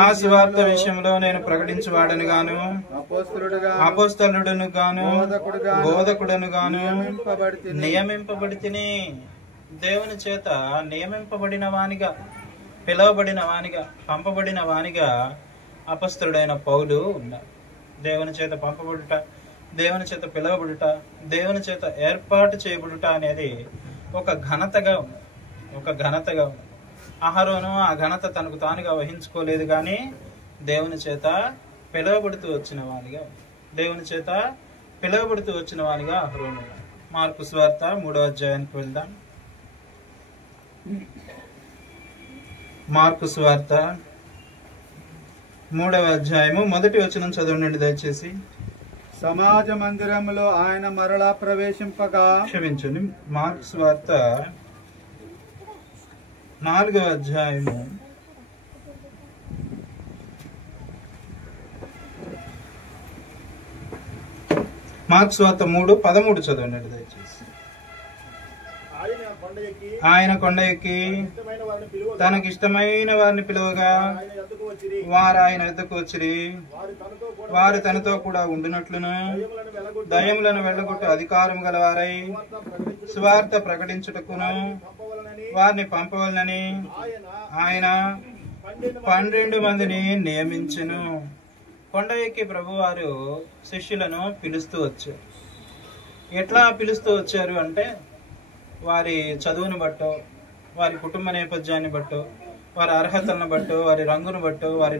ఆ సువార్త విషయంలో నేను ప్రకటించువాడను గాను, అపొస్తలుడును గాను, బోధకుడను గాను నియమింపబడితిని. దేవుని చేత నియమింపబడిన వానిగా, పిలువబడిన వానిగా, పంపబడిన వానిగా అపొస్తలుడైన పౌలు ఉన్నాడు. దేవుని చేత పంపబడుట, దేవుని చేత పిలువబడుట, దేవుని చేత ఏర్పాటు చేయబడుట అనేది ఒక ఘనతగా ఉంది. అహరోను ఆ ఘనత తనకు తానుగా వహించుకోలేదు. కానీ దేవుని చేత పిలువబడుతూ వచ్చిన వానిగా, దేవుని చేత పిలువబడుతూ వచ్చిన వానిగా అహరోను. మార్కు సువార్త 3వ అధ్యాయానికి వెళ్దాం. మార్కు సువార్త 3వ అధ్యాయము 1వ వచనం చదవండి దయచేసి. సమాజ మందిరంలో ఆయన మరలా ప్రవేశింపగా, క్షమించండి, మార్కు సువార్త 4వ అధ్యాయము 3:13 చదవండి దయచేసి. ఆయన కొండ ఎక్కి తనకిష్టమైన వారిని పిలువగా వారు ఆయన యొద్దకు వచ్చిరి. వారు తనతో కూడా ఉండినట్లును దయ్యములను వెళ్ళగొట్టు అధికారం గలవారై సువార్త ప్రకటించుటకును వారిని పంపవలనని ఆయన 12 మందిని నియమించెను. కొండ ఎక్కి ప్రభు వారు శిష్యులను పిలుస్తూ వచ్చారు. ఎట్లా పిలుస్తూ వచ్చారు అంటే, వారి చదువును బట్టో, వారి కుటుంబ నేపథ్యాన్ని బట్టో, వారి అర్హతలను బట్టో, వారి రంగును బట్టో, వారి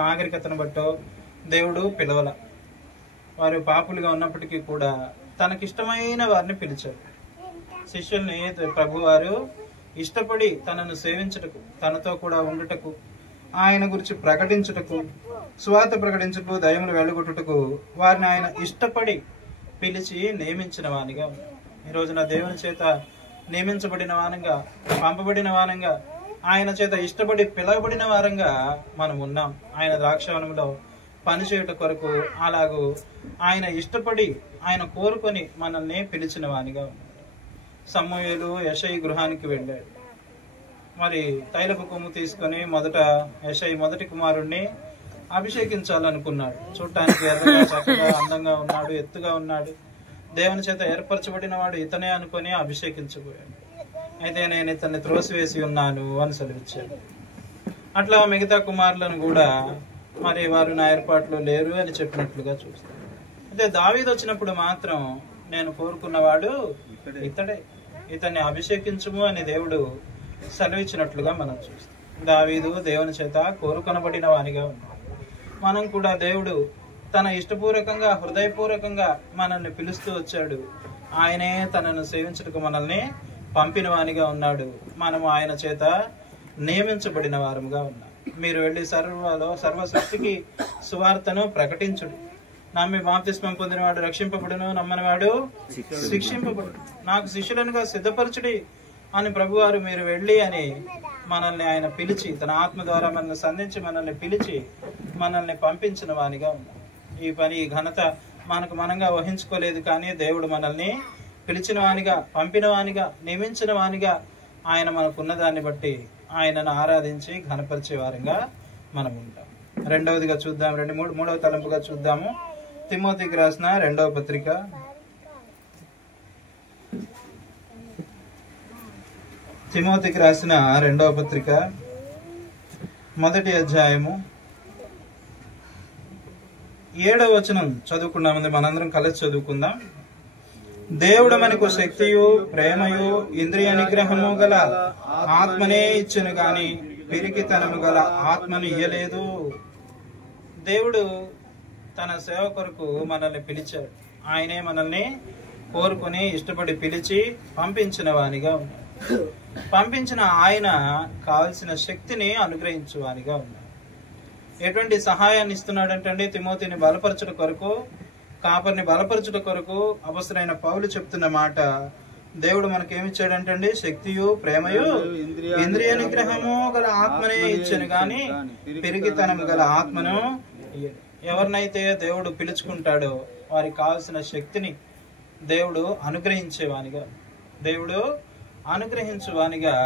నాగరికతను బట్టో దేవుడు పిలవల. వారు పాపులుగా ఉన్నప్పటికీ కూడా తనకిష్టమైన వారిని పిలిచారు. శిష్యుల్ని ప్రభు వారు ఇష్టపడి తనను సేవించుటకు, తనతో కూడా ఉండుటకు, ఆయన గురించి ప్రకటించుటకు, సువార్త ప్రకటించుటకు, దయ్యములు వెళ్ళగొట్టుటకు వారిని ఆయన ఇష్టపడి పిలిచి నియమించిన వానిగా. ఈ రోజున దేవుని చేత నియమించబడిన వానంగా, పంపబడిన వానంగా, ఆయన చేత ఇష్టపడి పిలవబడిన వారంగా మనం ఉన్నాం. ఆయన ద్రాక్షవనంలో పనిచేయుట కొరకు అలాగూ ఆయన ఇష్టపడి, ఆయన కోరుకొని మనల్ని పిలిచిన వానిగా ఉన్నాడు. సమూయేలు యెషయి గృహానికి వెళ్ళాడు. మరి తైలపు కొమ్ము తీసుకొని మొదట యెషయి మొదటి కుమారుణ్ణి అభిషేకించాలనుకున్నాడు. చూడటానికి ఎర్రగా, చక్కగా, అందంగా ఉన్నాడు, ఎత్తుగా ఉన్నాడు. దేవుని చేత ఏర్పరచబడిన వాడు ఇతనే అనుకొని అభిషేకించబోయాడు. అయితే నేను ఇతన్ని త్రోసివేసి ఉన్నాను అని సెలవిచ్చాడు. అట్లా మిగతా కుమారులను కూడా మరి వారు నా ఏర్పాట్లో లేరు అని చెప్పినట్లుగా చూస్తాం. అయితే దావీదు వచ్చినప్పుడు మాత్రం నేను కోరుకున్నవాడు ఇతడే, ఇతన్ని అభిషేకించుము అని దేవుడు సెలవిచ్చినట్లుగా మనం చూస్తాం. దావీదు దేవుని చేత కోరుకొనబడిన వానిగా ఉన్నాడు. మనం కూడా దేవుడు తన ఇష్టపూర్వకంగా హృదయపూర్వకంగా మనల్ని పిలుస్తూ వచ్చాడు. ఆయనే తనను సేవించుటకు మనల్ని పంపిన వానిగా ఉన్నాడు. మనము ఆయన చేత నియమించబడిన వారముగా ఉన్నాం. మీరు వెళ్ళి సర్వసృష్టికి సువార్తను ప్రకటించుడు. నమ్మి బాప్తిస్మం పొందినవాడు రక్షింపబడును, నమ్మనివాడు శిక్షింపబడు. నాకు శిష్యులనుగా సిద్ధపరచుడి అని ప్రభువారు మీరు వెళ్ళి అని మనల్ని ఆయన పిలిచి, తన ఆత్మ ద్వారా మనల్ని సంధించి మనల్ని పిలిచి మనల్ని పంపించిన వానిగా ఉన్నాం. ఈ పని, ఈ ఘనత మనకు మనంగా వహించుకోలేదు, కానీ దేవుడు మనల్ని పిలిచిన వానిగా, పంపిన వానిగా, నియమించిన వానిగా ఆయన మనకున్న దాన్ని బట్టి ఆయనను ఆరాధించి ఘనపరిచే వారంగా మనం ఉంటాం. రెండవదిగా చూద్దాం, మూడవ తలంపుగా చూద్దాము. తిమోతికి రాసిన రెండవ పత్రిక, తిమోతికి రాసిన రెండవ పత్రిక 1వ అధ్యాయము 7వ వచనం చదువుకున్నామంది. మనందరం కలిసి చదువుకుందాం. దేవుడు మనకు శక్తియు ప్రేమయు ఇంద్రియ నిగ్రహము గల ఆత్మనే ఇచ్చును గాని పిరికితనము గల ఆత్మను ఇయ్యలేదు. దేవుడు తన సేవ కొరకు మనల్ని పిలిచాడు. ఆయనే మనల్ని కోరుకుని ఇష్టపడి పిలిచి పంపించిన వానిగా ఉన్నాడు. పంపించిన ఆయన కావలసిన శక్తిని అనుగ్రహించు వానిగా ఉన్నాడు. ఎటువంటి సహాయాన్ని ఇస్తున్నాడంటే తిమోతిని బలపరచుట కొరకు, కాపర్ని బలపరచుట కొరకు అపొస్తలుడైన పౌలు చెప్తున్న మాట, దేవుడు మనకేమిచ్చాడంటే శక్తియు ప్రేమయు ఇంద్రియ నిగ్రహము గల ఆత్మనే ఇచ్చాను గాని పెరిగితనము గల ఆత్మను. ఎవరినైతే దేవుడు పిలుచుకుంటాడో వారికి కావలసిన శక్తిని దేవుడు అనుగ్రహించేవానిగా, దేవుడు అనుగ్రహించువానిగా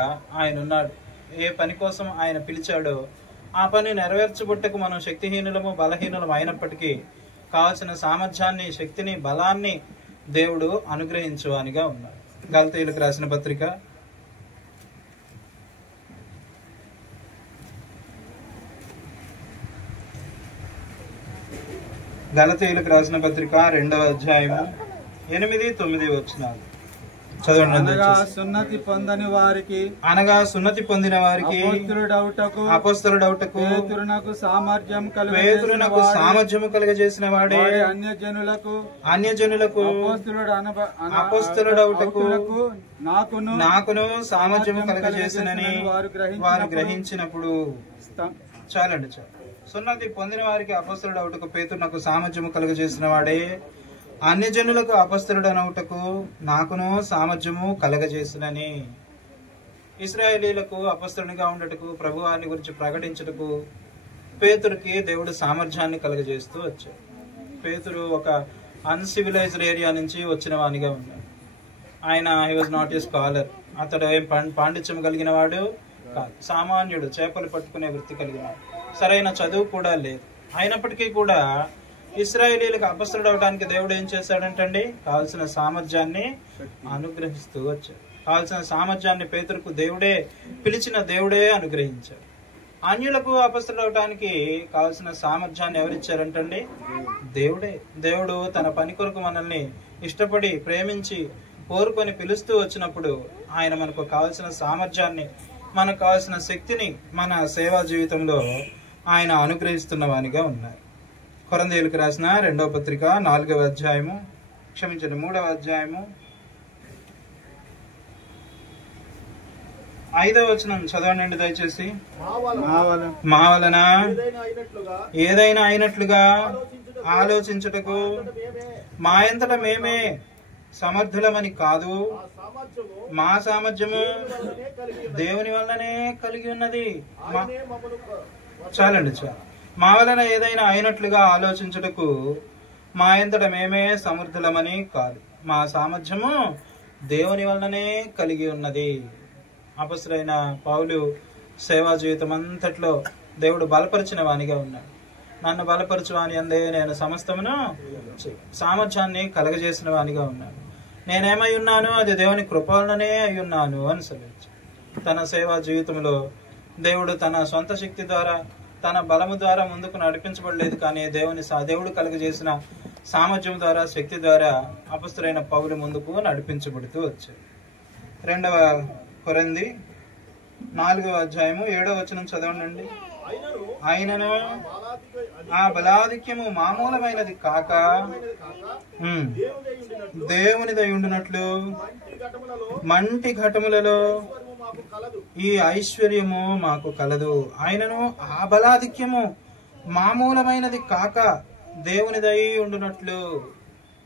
ఆయన ఉన్నాడు. ఏ పని కోసం ఆయన పిలిచాడో ఆ పని నెరవేర్చబుట్టకు మనం శక్తిహీనులము బలహీనులం అయినప్పటికీ కావలసిన సామర్థ్యాన్ని, శక్తిని, బలాన్ని దేవుడు అనుగ్రహించువానిగా ఉన్నాడు. గలతీయులకు రాసిన పత్రిక గలతీయులకు రాసిన పత్రిక 2వ అధ్యాయము 8, 9 వచనాలు చదవండి. సున్నతి పొందని వారికి, అనగా సున్నతి పొందిన వారికి అపొస్తలుడౌటకు పేతురునకు సామర్థ్యము కలుగజేసిన వాడే అన్యజనులకు అపొస్తలుడౌటకు నాకును సామర్థ్యము కలుగజేసినని వారు గ్రహించినప్పుడు. చాలండి చాలు. సున్నతి పొందిన వారికి అపొస్తలుడౌటకు పేతురునకు సామర్థ్యము కలుగజేసిన వాడే అన్యజనులకు అపొస్తలుడనౌటకు నాకును సామర్థ్యము కలగజేసినని. ఇశ్రాయేలీలకు అపొస్తలునిగా ఉండటకు, ప్రభువారిని గురించి ప్రకటించుటకు పేతురుకి దేవుడు సామర్థ్యాన్ని కలగజేస్తూ వచ్చాడు. పేతురు ఒక అన్సివిలైజ్డ్ ఏరియా నుంచి వచ్చిన వానిగా ఉన్నాడు. ఆయన he was not a scholar. అతడు ఏం పాండిత్యం కలిగిన వాడు కాదు, సామాన్యుడు, చేపలు పట్టుకునే వృత్తి కలిగిన వాడు. సరైన చదువు కూడా లేదు. అయినప్పటికీ కూడా ఇశ్రాయేలీలకు అపొస్తలుడు అవడానికి దేవుడు ఏం చేశాడంటండి, కావాల్సిన సామర్థ్యాన్ని అనుగ్రహిస్తూ వచ్చాడు. కావాల్సిన సామర్థ్యాన్ని పేతురుకు దేవుడే, పిలిచిన దేవుడే అనుగ్రహించాడు. అన్యులకు అపొస్తలుడు అవడానికి కావాల్సిన సామర్థ్యాన్ని ఎవరిచ్చారంటండి, దేవుడే. దేవుడు తన పని కొరకు మనల్ని ఇష్టపడి ప్రేమించి కోరుకొని పిలుస్తూ వచ్చినప్పుడు ఆయన మనకు కావాల్సిన సామర్థ్యాన్ని, మనకు కావాల్సిన శక్తిని మన సేవా జీవితంలో ఆయన అనుగ్రహిస్తున్న వానిగా ఉన్నారు. కొరింథీయులకు రాసిన 2వ పత్రిక 4వ అధ్యాయము, క్షమించండి 3వ అధ్యాయము 5వ వచనం చదవండి దయచేసి. మా వలన ఏదైనా అయినట్లుగా ఆలోచించుటకు మా ఎంతట మేమే సమర్థులమని కాదు, మా సామర్థ్యము దేవుని వల్లనే కలిగి ఉన్నది. చాలండి చాలు. మా వలన ఏదైనా అయినట్లుగా ఆలోచించుటకు మా ఎంతట మేమే సమర్థులమని కాదు, మా సామర్థ్యము దేవుని వలననే కలిగి ఉన్నది. అపొస్తలుడైన పౌలు సేవా జీవితం అంతట్లో దేవుడు బలపరిచిన వానిగా ఉన్నాడు. నన్ను బలపరచు వాని అందే నేను సమస్తమును సామర్థ్యాన్ని కలగజేసిన వానిగా ఉన్నాను. నేనేమై ఉన్నాను అది దేవుని కృప వలననే అయి ఉన్నాను అని సెలవించాడు. తన సేవా జీవితంలో దేవుడు తన సొంత శక్తి ద్వారా, తన బలము ద్వారా ముందుకు నడిపించబడలేదు, కానీ దేవుడు కలుగజేసిన సామర్థ్యం ద్వారా, శక్తి ద్వారా అపొస్తలుడైన పౌలు ముందుకు నడిపించబడుతూ వచ్చాడు. 2వ కొరింథీ 4వ అధ్యాయము 7వ వచనం చదవండి. ఆయనను ఆ బలాధిక్యము మామూలమైనది కాక దేవునిదై ఉండునట్లు మంటి ఘటములలో ఈ ఐశ్వర్యము మాకు కలదు. ఆయనను ఆ బలాధిక్యము మామూలమైనది కాక దేవునిదై ఉండునట్లు,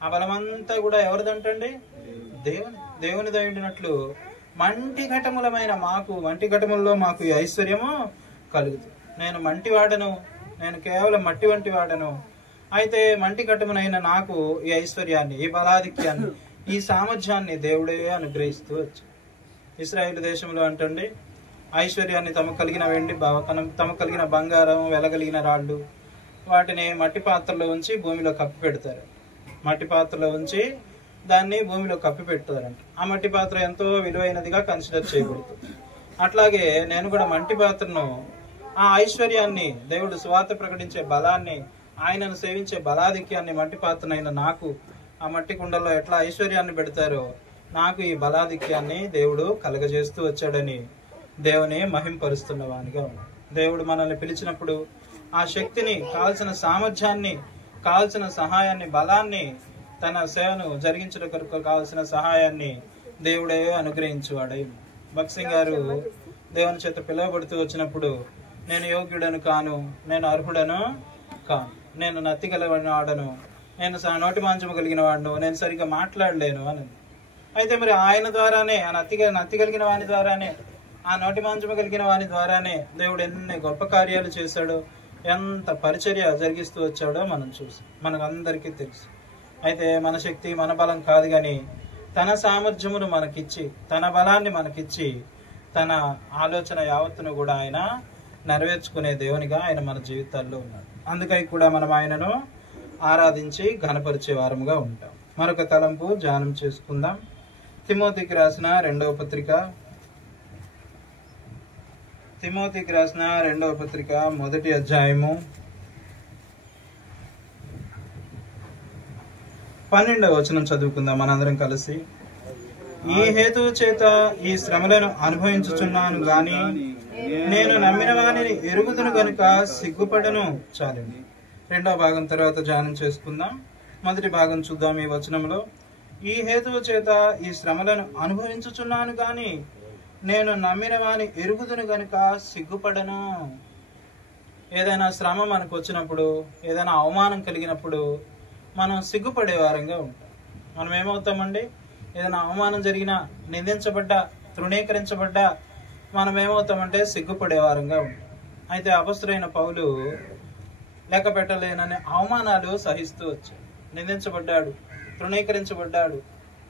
ఆ బలమంతా కూడా ఎవరిదంటండి? దేవునిదై ఉండునట్లు మంటి ఘటములలో మాకు ఈ ఐశ్వర్యము కలుగుతుంది. నేను మంటి వాడను, నేను కేవలం మట్టి వంటి వాడను. అయితే మంటి ఘటమునైన నాకు ఈ ఐశ్వర్యాన్ని, ఈ బలాధిక్యాన్ని, ఈ సామర్థ్యాన్ని దేవుడే అనుగ్రహిస్తూ వచ్చాడు. ఇశ్రాయేలు దేశంలో అంటండి, ఐశ్వర్యాన్ని తమకు కలిగిన వెండి, తమకు కలిగిన బంగారం, వెలగలిగిన రాళ్ళు, వాటిని మట్టి పాత్రలో ఉంచి భూమిలో కప్పి పెడతారు. మట్టి పాత్రలో ఉంచి దాన్ని భూమిలో కప్పి పెడతారంట. ఆ మట్టి పాత్ర ఎంతో విలువైనదిగా కన్సిడర్ చేయబడుతుంది. అట్లాగే నేను కూడా మట్టి పాత్రను, ఆ ఐశ్వర్యాన్ని, దేవుడు సువార్త ప్రకటించే బలాన్ని, ఆయనను సేవించే బలాధిక్యాన్ని మట్టి పాత్రనైన నాకు ఆ మట్టి కుండల్లో ఎట్లా ఐశ్వర్యాన్ని పెడతారో నాకు ఈ బలాధిక్యాన్ని దేవుడు కలగజేస్తూ వచ్చాడని దేవుని మహింపరుస్తున్న వానిగా ఉన్నాడు. దేవుడు మనల్ని పిలిచినప్పుడు ఆ శక్తిని, కావాల్సిన సామర్థ్యాన్ని, కావాల్సిన సహాయాన్ని, బలాన్ని, తన సేవను జరిగించడం కొరకు కావాల్సిన సహాయాన్ని దేవుడే అనుగ్రహించువాడై. భక్త్ సింగ్ గారు దేవుని చేత పిలువబడుతూ వచ్చినప్పుడు, నేను యోగ్యుడను కాను, నేను అర్హుడను కాను, నేను నత్తిగలవాడిని వాడను, నేను నోటి మాంచము కలిగిన వాడను, నేను సరిగ్గా మాట్లాడలేను అని. అయితే మరి ఆయన ద్వారానే, ఆ నత్తి కలిగిన వాని ద్వారానే, ఆ నోటి మాంచము కలిగిన వాని ద్వారానే దేవుడు ఎన్ని గొప్ప కార్యాలు చేశాడో, ఎంత పరిచర్య జరిగిస్తూ వచ్చాడో మనం చూసి మనకు అందరికీ తెలుసు. అయితే మన శక్తి, మన బలం కాదు, కానీ తన సామర్థ్యమును మనకిచ్చి, తన బలాన్ని మనకిచ్చి, తన ఆలోచన యావత్తును కూడా ఆయన నెరవేర్చుకునే దేవునిగా ఆయన మన జీవితాల్లో ఉన్నాడు. అందుకై కూడా మనం ఆయనను ఆరాధించి ఘనపరిచే వారముగా ఉంటాం. మరొక తలంపు ధ్యానం చేసుకుందాం. తిమోతికి రాసిన 2వ పత్రిక, తిమోతికి రాసిన 2వ పత్రిక 1వ అధ్యాయము 12వ వచనం చదువుకుందాం మనందరం కలిసి. ఈ హేతువు చేత ఈ శ్రమలను అనుభవించుచున్నాను గాని నేను నమ్మిన వానిని ఎరుగుదును గనుక సిగ్గుపడను. చాలండి. 2వ భాగం తర్వాత ధ్యానం చేసుకుందాం. మొదటి భాగం చూద్దాం. ఈ వచనంలో ఈ హేతువు చేత ఈ శ్రమలను అనుభవించుచున్నాను గాని నేను నమ్మిన వాని ఎరుగుదును గనుక సిగ్గుపడను. ఏదైనా శ్రమ మనకు వచ్చినప్పుడు, ఏదైనా అవమానం కలిగినప్పుడు మనం సిగ్గుపడే వారంగా ఉంటాం. మనం ఏమవుతామండి? ఏదైనా అవమానం జరిగినా, నిందించబడ్డా, తృణీకరించబడ్డా మనం ఏమవుతామంటే సిగ్గుపడే వారంగా ఉంటాం. అయితే అపొస్తలుడైన పౌలు లెక్క పెట్టలేనని అవమానాలు సహిస్తూ వచ్చాడు. నిందించబడ్డాడు, తృణీకరించబడ్డాడు,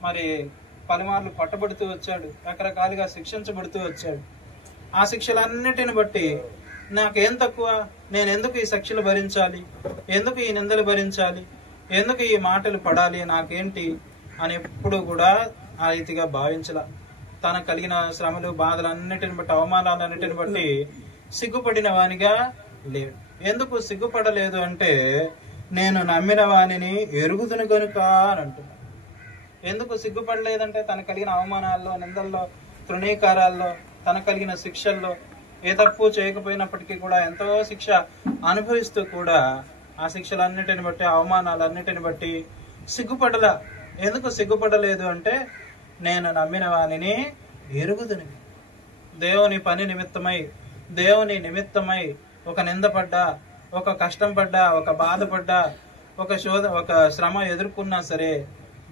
మరి పలుమార్లు పట్టబడుతూ వచ్చాడు, రకరకాలుగా శిక్షించబడుతూ వచ్చాడు. ఆ శిక్షలన్నిటిని బట్టి నాకేం తక్కువ, నేను ఎందుకు ఈ శిక్షలు భరించాలి, ఎందుకు ఈ నిందలు భరించాలి, ఎందుకు ఈ మాటలు పడాలి, నాకేంటి అని ఎప్పుడు కూడా ఆ రీతిగా భావించలా. తనకు కలిగిన శ్రమలు, బాధలన్నిటిని బట్టి, అవమానాలన్నిటిని బట్టి సిగ్గుపడిన వానిగా లేడు. ఎందుకు సిగ్గుపడలేదు అంటే నేను నమ్మిన వానిని ఎరుగుదును గనుక అని అంటున్నాడు. ఎందుకు సిగ్గుపడలేదంటే తనకు కలిగిన అవమానాల్లో, నిందల్లో, తృణీకారాల్లో, తనకు కలిగిన శిక్షల్లో, ఏ తప్పు చేయకపోయినప్పటికీ కూడా ఎంతో శిక్ష అనుభవిస్తూ కూడా ఆ శిక్షలన్నిటిని బట్టి, అవమానాలన్నిటిని బట్టి సిగ్గుపడలా. ఎందుకు సిగ్గుపడలేదు అంటే నేను నమ్మిన వానిని ఎరుగుదును. దేవుని పని నిమిత్తమై, దేవుని నిమిత్తమై ఒక నిందపడ్డా, ఒక కష్టం పడ్డా, ఒక బాధపడ్డా, ఒక శ్రమ ఎదుర్కొన్నా సరే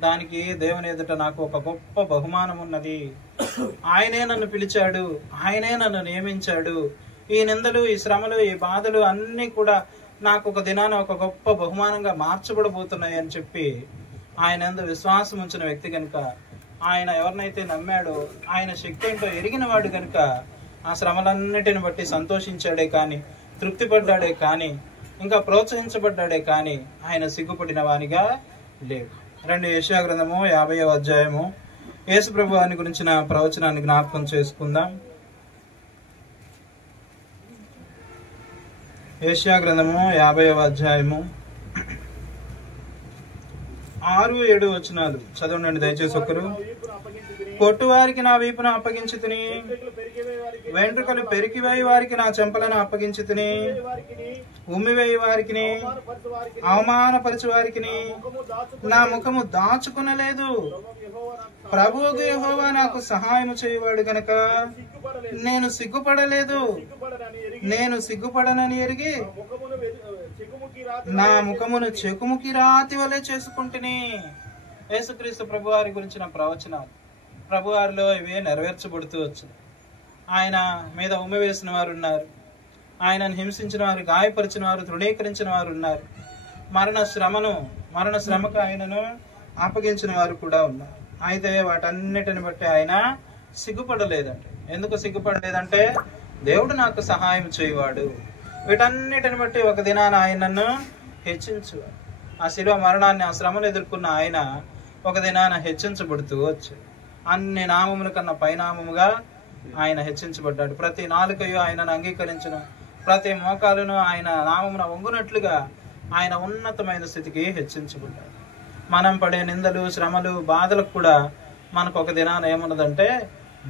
దానికి దేవుని ఎదుట నాకు ఒక గొప్ప బహుమానం ఉన్నది. ఆయనే నన్ను పిలిచాడు, ఆయనే నన్ను నియమించాడు. ఈ నిందలు, ఈ శ్రమలు, ఈ బాధలు అన్నీ కూడా నాకు ఒక దినాన ఒక గొప్ప బహుమానంగా మార్చబడబోతున్నాయి అని చెప్పి ఆయన యందు విశ్వాసం ఉంచిన వ్యక్తి కనుక, ఆయన ఎవరినైతే నమ్మాడో ఆయన శక్తి ఏంటో ఎరిగిన వాడు కనుక ఆ శ్రమలన్నిటిని బట్టి సంతోషించాడే కానీ, తృప్తిపడ్డాడే కానీ, ఇంకా ప్రోత్సహించబడ్డాడే కానీ ఆయన సిగ్గుపడిన వానిగా లేడు. యెషయా గ్రంథము 50వ అధ్యాయము యేసు ప్రభు వారిని గురించిన ప్రవచనాన్ని జ్ఞాపకం చేసుకుందాం. యెషయా గ్రంథము 50వ అధ్యాయము 6-7 వచనాలు చదవండి దయచేసి ఒక్కరు. కొట్టువారికి నా వీపును అప్పగించి తిని, వెంట్రుకలు పెరికివేయి వారికి నా చెంపలను అప్పగించి తిని, ఉమ్మివేయి వారికి, అవమానపరచు వారికి నా ముఖము దాచుకునలేదు. ప్రభువుకు యెహోవా నాకు సహాయము చేయవాడు గనక నేను సిగ్గుపడలేదు. నేను సిగ్గుపడనని ఎరిగి నా ముఖమును చెకుముకి రాతి వలె చేసుకుంటుని. యేసుక్రీస్తు ప్రభువారి గురించిన ప్రవచనాలు ప్రభువారిలో ఇవి నెరవేర్చబడుతూ వచ్చింది. ఆయన మీద ఉమ్మి వేసిన వారు ఉన్నారు, ఆయనను హింసించిన వారు, గాయపరిచిన వారు, తృణీకరించిన వారు ఉన్నారు, మరణ శ్రమకు ఆయనను అప్పగించిన వారు కూడా ఉన్నారు. అయితే వాటన్నిటిని బట్టి ఆయన సిగ్గుపడలేదంటే, ఎందుకు సిగ్గుపడలేదంటే దేవుడు నాకు సహాయం చేయవాడు. వీటన్నిటిని బట్టి ఒక దినాన ఆయనను హెచ్చించువాడు. ఆ శిలువ మరణాన్ని, ఆ శ్రమను ఎదుర్కొన్న ఆయన ఒక దినాన హెచ్చించబడుతూ వచ్చాడు. అన్ని నామముల కన్నా పైనామముగా ఆయన హెచ్చించబడ్డాడు. ప్రతి నాలుకయు ఆయనను అంగీకరించిన, ప్రతి మోకాలును ఆయన నామమున వంగునట్లుగా ఆయన ఉన్నతమైన స్థితికి హెచ్చించబడ్డాడు. మనం పడే నిందలు, శ్రమలు, బాధలకు కూడా మనకు ఒక దినాన ఏమున్నదంటే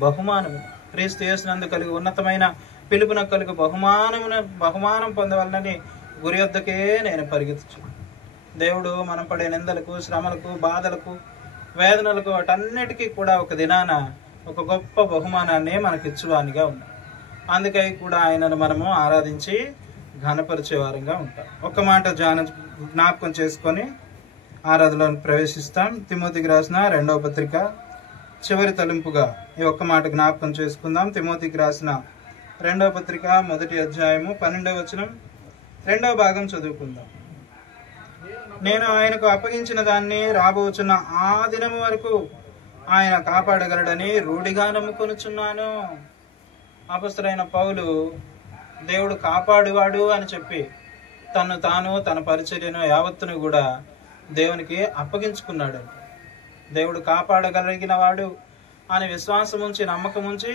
బహుమానము. క్రీస్తు యేసునందు కలిగి ఉన్నతమైన పిలుపునకు కలిగి బహుమానం పొందవలనని గురి వద్దకే నేను పరిగెత్తుచు. దేవుడు మనం పడే నిందలకు, శ్రమలకు, బాధలకు, వేదనలకు, వాటన్నిటికీ కూడా ఒక దినాన ఒక గొప్ప బహుమానాన్ని మనకిచ్చువానిగా ఉన్నాడు. అందుకై కూడా ఆయనను మనము ఆరాధించి ఘనపరిచేవారంగా ఉంటాం. ఒక్క మాట జ్ఞాపకం చేసుకొని ఆరాధనలో ప్రవేశిస్తాం. తిమోతికి రాసిన 2వ పత్రిక చివరి తలింపుగా ఈ ఒక్క మాట జ్ఞాపకం చేసుకుందాం. తిమోతికి రాసిన 2వ పత్రిక 1వ అధ్యాయము 12వ వచనం 2వ భాగం చదువుకుందాం. నేను ఆయనకు అప్పగించిన దాన్ని రాబోచున్న ఆ దినము వరకు ఆయన కాపాడగలడని రూఢిగా నమ్ముకొనుచున్నాను. అపొస్తలుడైన పౌలు దేవుడు కాపాడువాడు అని చెప్పి తన పరిచర్యను యావత్తును కూడా దేవునికి అప్పగించుకున్నాడు. దేవుడు కాపాడగలిగిన వాడు అని విశ్వాసం ఉంచి, నమ్మకం ఉంచి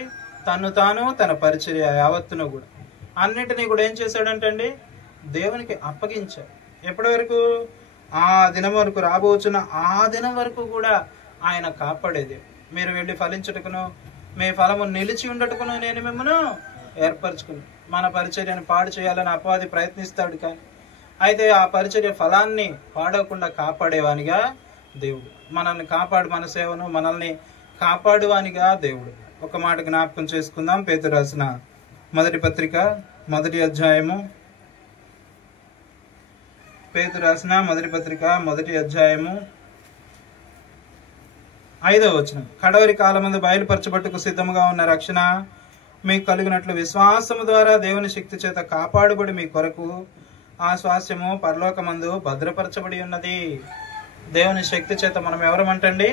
తన పరిచర్య యావత్తును కూడా అన్నిటినీ కూడా ఏం చేశాడంటండి, దేవునికి అప్పగించాడు. ఎప్పటి వరకు? ఆ దినం వరకు, రాబోచున్న ఆ దినం వరకు కూడా ఆయన కాపాడేది. మీరు వెళ్ళి ఫలించుటకును, మీ ఫలము నిలిచి ఉండటకును నేను మిమ్మల్ని ఏర్పరచుకుని. మన పరిచర్యను పాడు చేయాలని అపవాది ప్రయత్నిస్తాడు, కానీ అయితే ఆ పరిచర్య ఫలాన్ని పాడవకుండా కాపాడేవానిగా దేవుడు. మనల్ని మన సేవను మనల్ని కాపాడువానిగా దేవుడు. ఒక మాట జ్ఞాపకం చేసుకుందాం. పేతురు రాసిన మొదటి పత్రిక 1వ అధ్యాయము, పేతురు రాసిన మొదటి పత్రిక 1వ అధ్యాయము 5వ వచనం. కడవరి కాలమందు బయలుపరచబట్టుకు సిద్ధముగా ఉన్న రక్షణ మీకు కలిగినట్లు విశ్వాసము ద్వారా దేవుని శక్తి చేత కాపాడుబడి మీ కొరకు ఆ స్వాస్యము పరలోకమందు భద్రపరచబడి ఉన్నది. దేవుని శక్తి చేత మనం ఎవరమంటండి?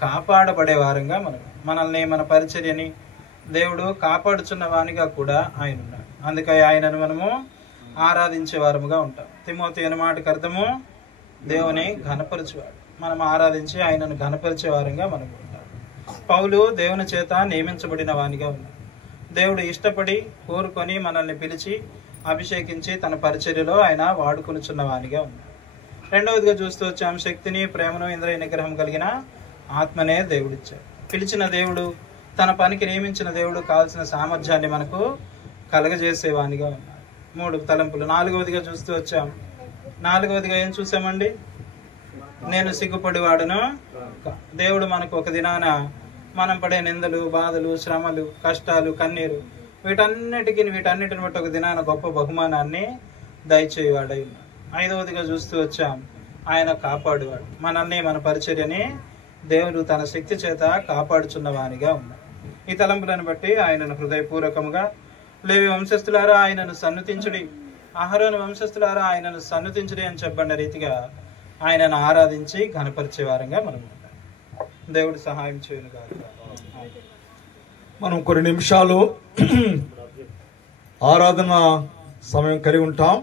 కాపాడబడే వారంగా మనల్ని, మన పరిచర్యని దేవుడు కాపాడుచున్న వానిగా కూడా ఆయన ఉన్నాడు. అందుకే ఆయనను మనము ఆరాధించే వారముగా ఉంటాం. తిమోతి అనే మాటకు అర్థము దేవుని ఘనపరచువాడు. మనం ఆరాధించి ఆయనను ఘనపరిచే వారంగా మనం ఉంటాం. పౌలు దేవుని చేత నియమించబడిన వానిగా ఉన్నాడు. దేవుడు ఇష్టపడి కోరుకొని మనల్ని పిలిచి అభిషేకించి తన పరిచర్యలో ఆయన వాడుకొనుచున్న వానిగా ఉన్నాడు. రెండవదిగా చూస్తూ వచ్చాం, శక్తిని, ప్రేమను, ఇంద్రియ నిగ్రహం కలిగిన ఆత్మనే దేవుడిచ్చాడు. పిలిచిన దేవుడు, తన పనికి నియమించిన దేవుడు కావాల్సిన సామర్థ్యాన్ని మనకు కలగజేసేవానిగా ఉన్నాడు. 3 తలంపులు. 4వదిగా చూస్తూ వచ్చాం. 4వదిగా ఏం చూసామండి? నేను సిగ్గుపడివాడును. దేవుడు మనకు ఒక దినాన మనం పడే నిందలు, బాధలు, శ్రమలు, కష్టాలు, కన్నీరు, వీటన్నిటిని బట్టి ఒక దినాన గొప్ప బహుమానాన్ని దయచేవాడై ఉన్నాడు. 5వదిగా చూస్తూ వచ్చాం, ఆయన కాపాడువాడు. మనల్ని, మన పరిచర్యని దేవుడు తన శక్తి చేత కాపాడుచున్న వానిగా ఉన్నాడు. ఈ తలంపులను బట్టి ఆయనను హృదయపూర్వకముగా, లేవి వంశస్థులారా ఆయనను సన్నుతించుడి, అహరోను వంశస్థులారా ఆయనను సన్నుతించుడి అని చెప్పబడిన రీతిగా ఆయనను ఆరాధించి ఘనపరిచే వారంగా మనం ఉంటాం. దేవుడు సహాయం చేయను కాదు. మనం కొన్ని నిమిషాలు ఆరాధన సమయం కలిగి ఉంటాం.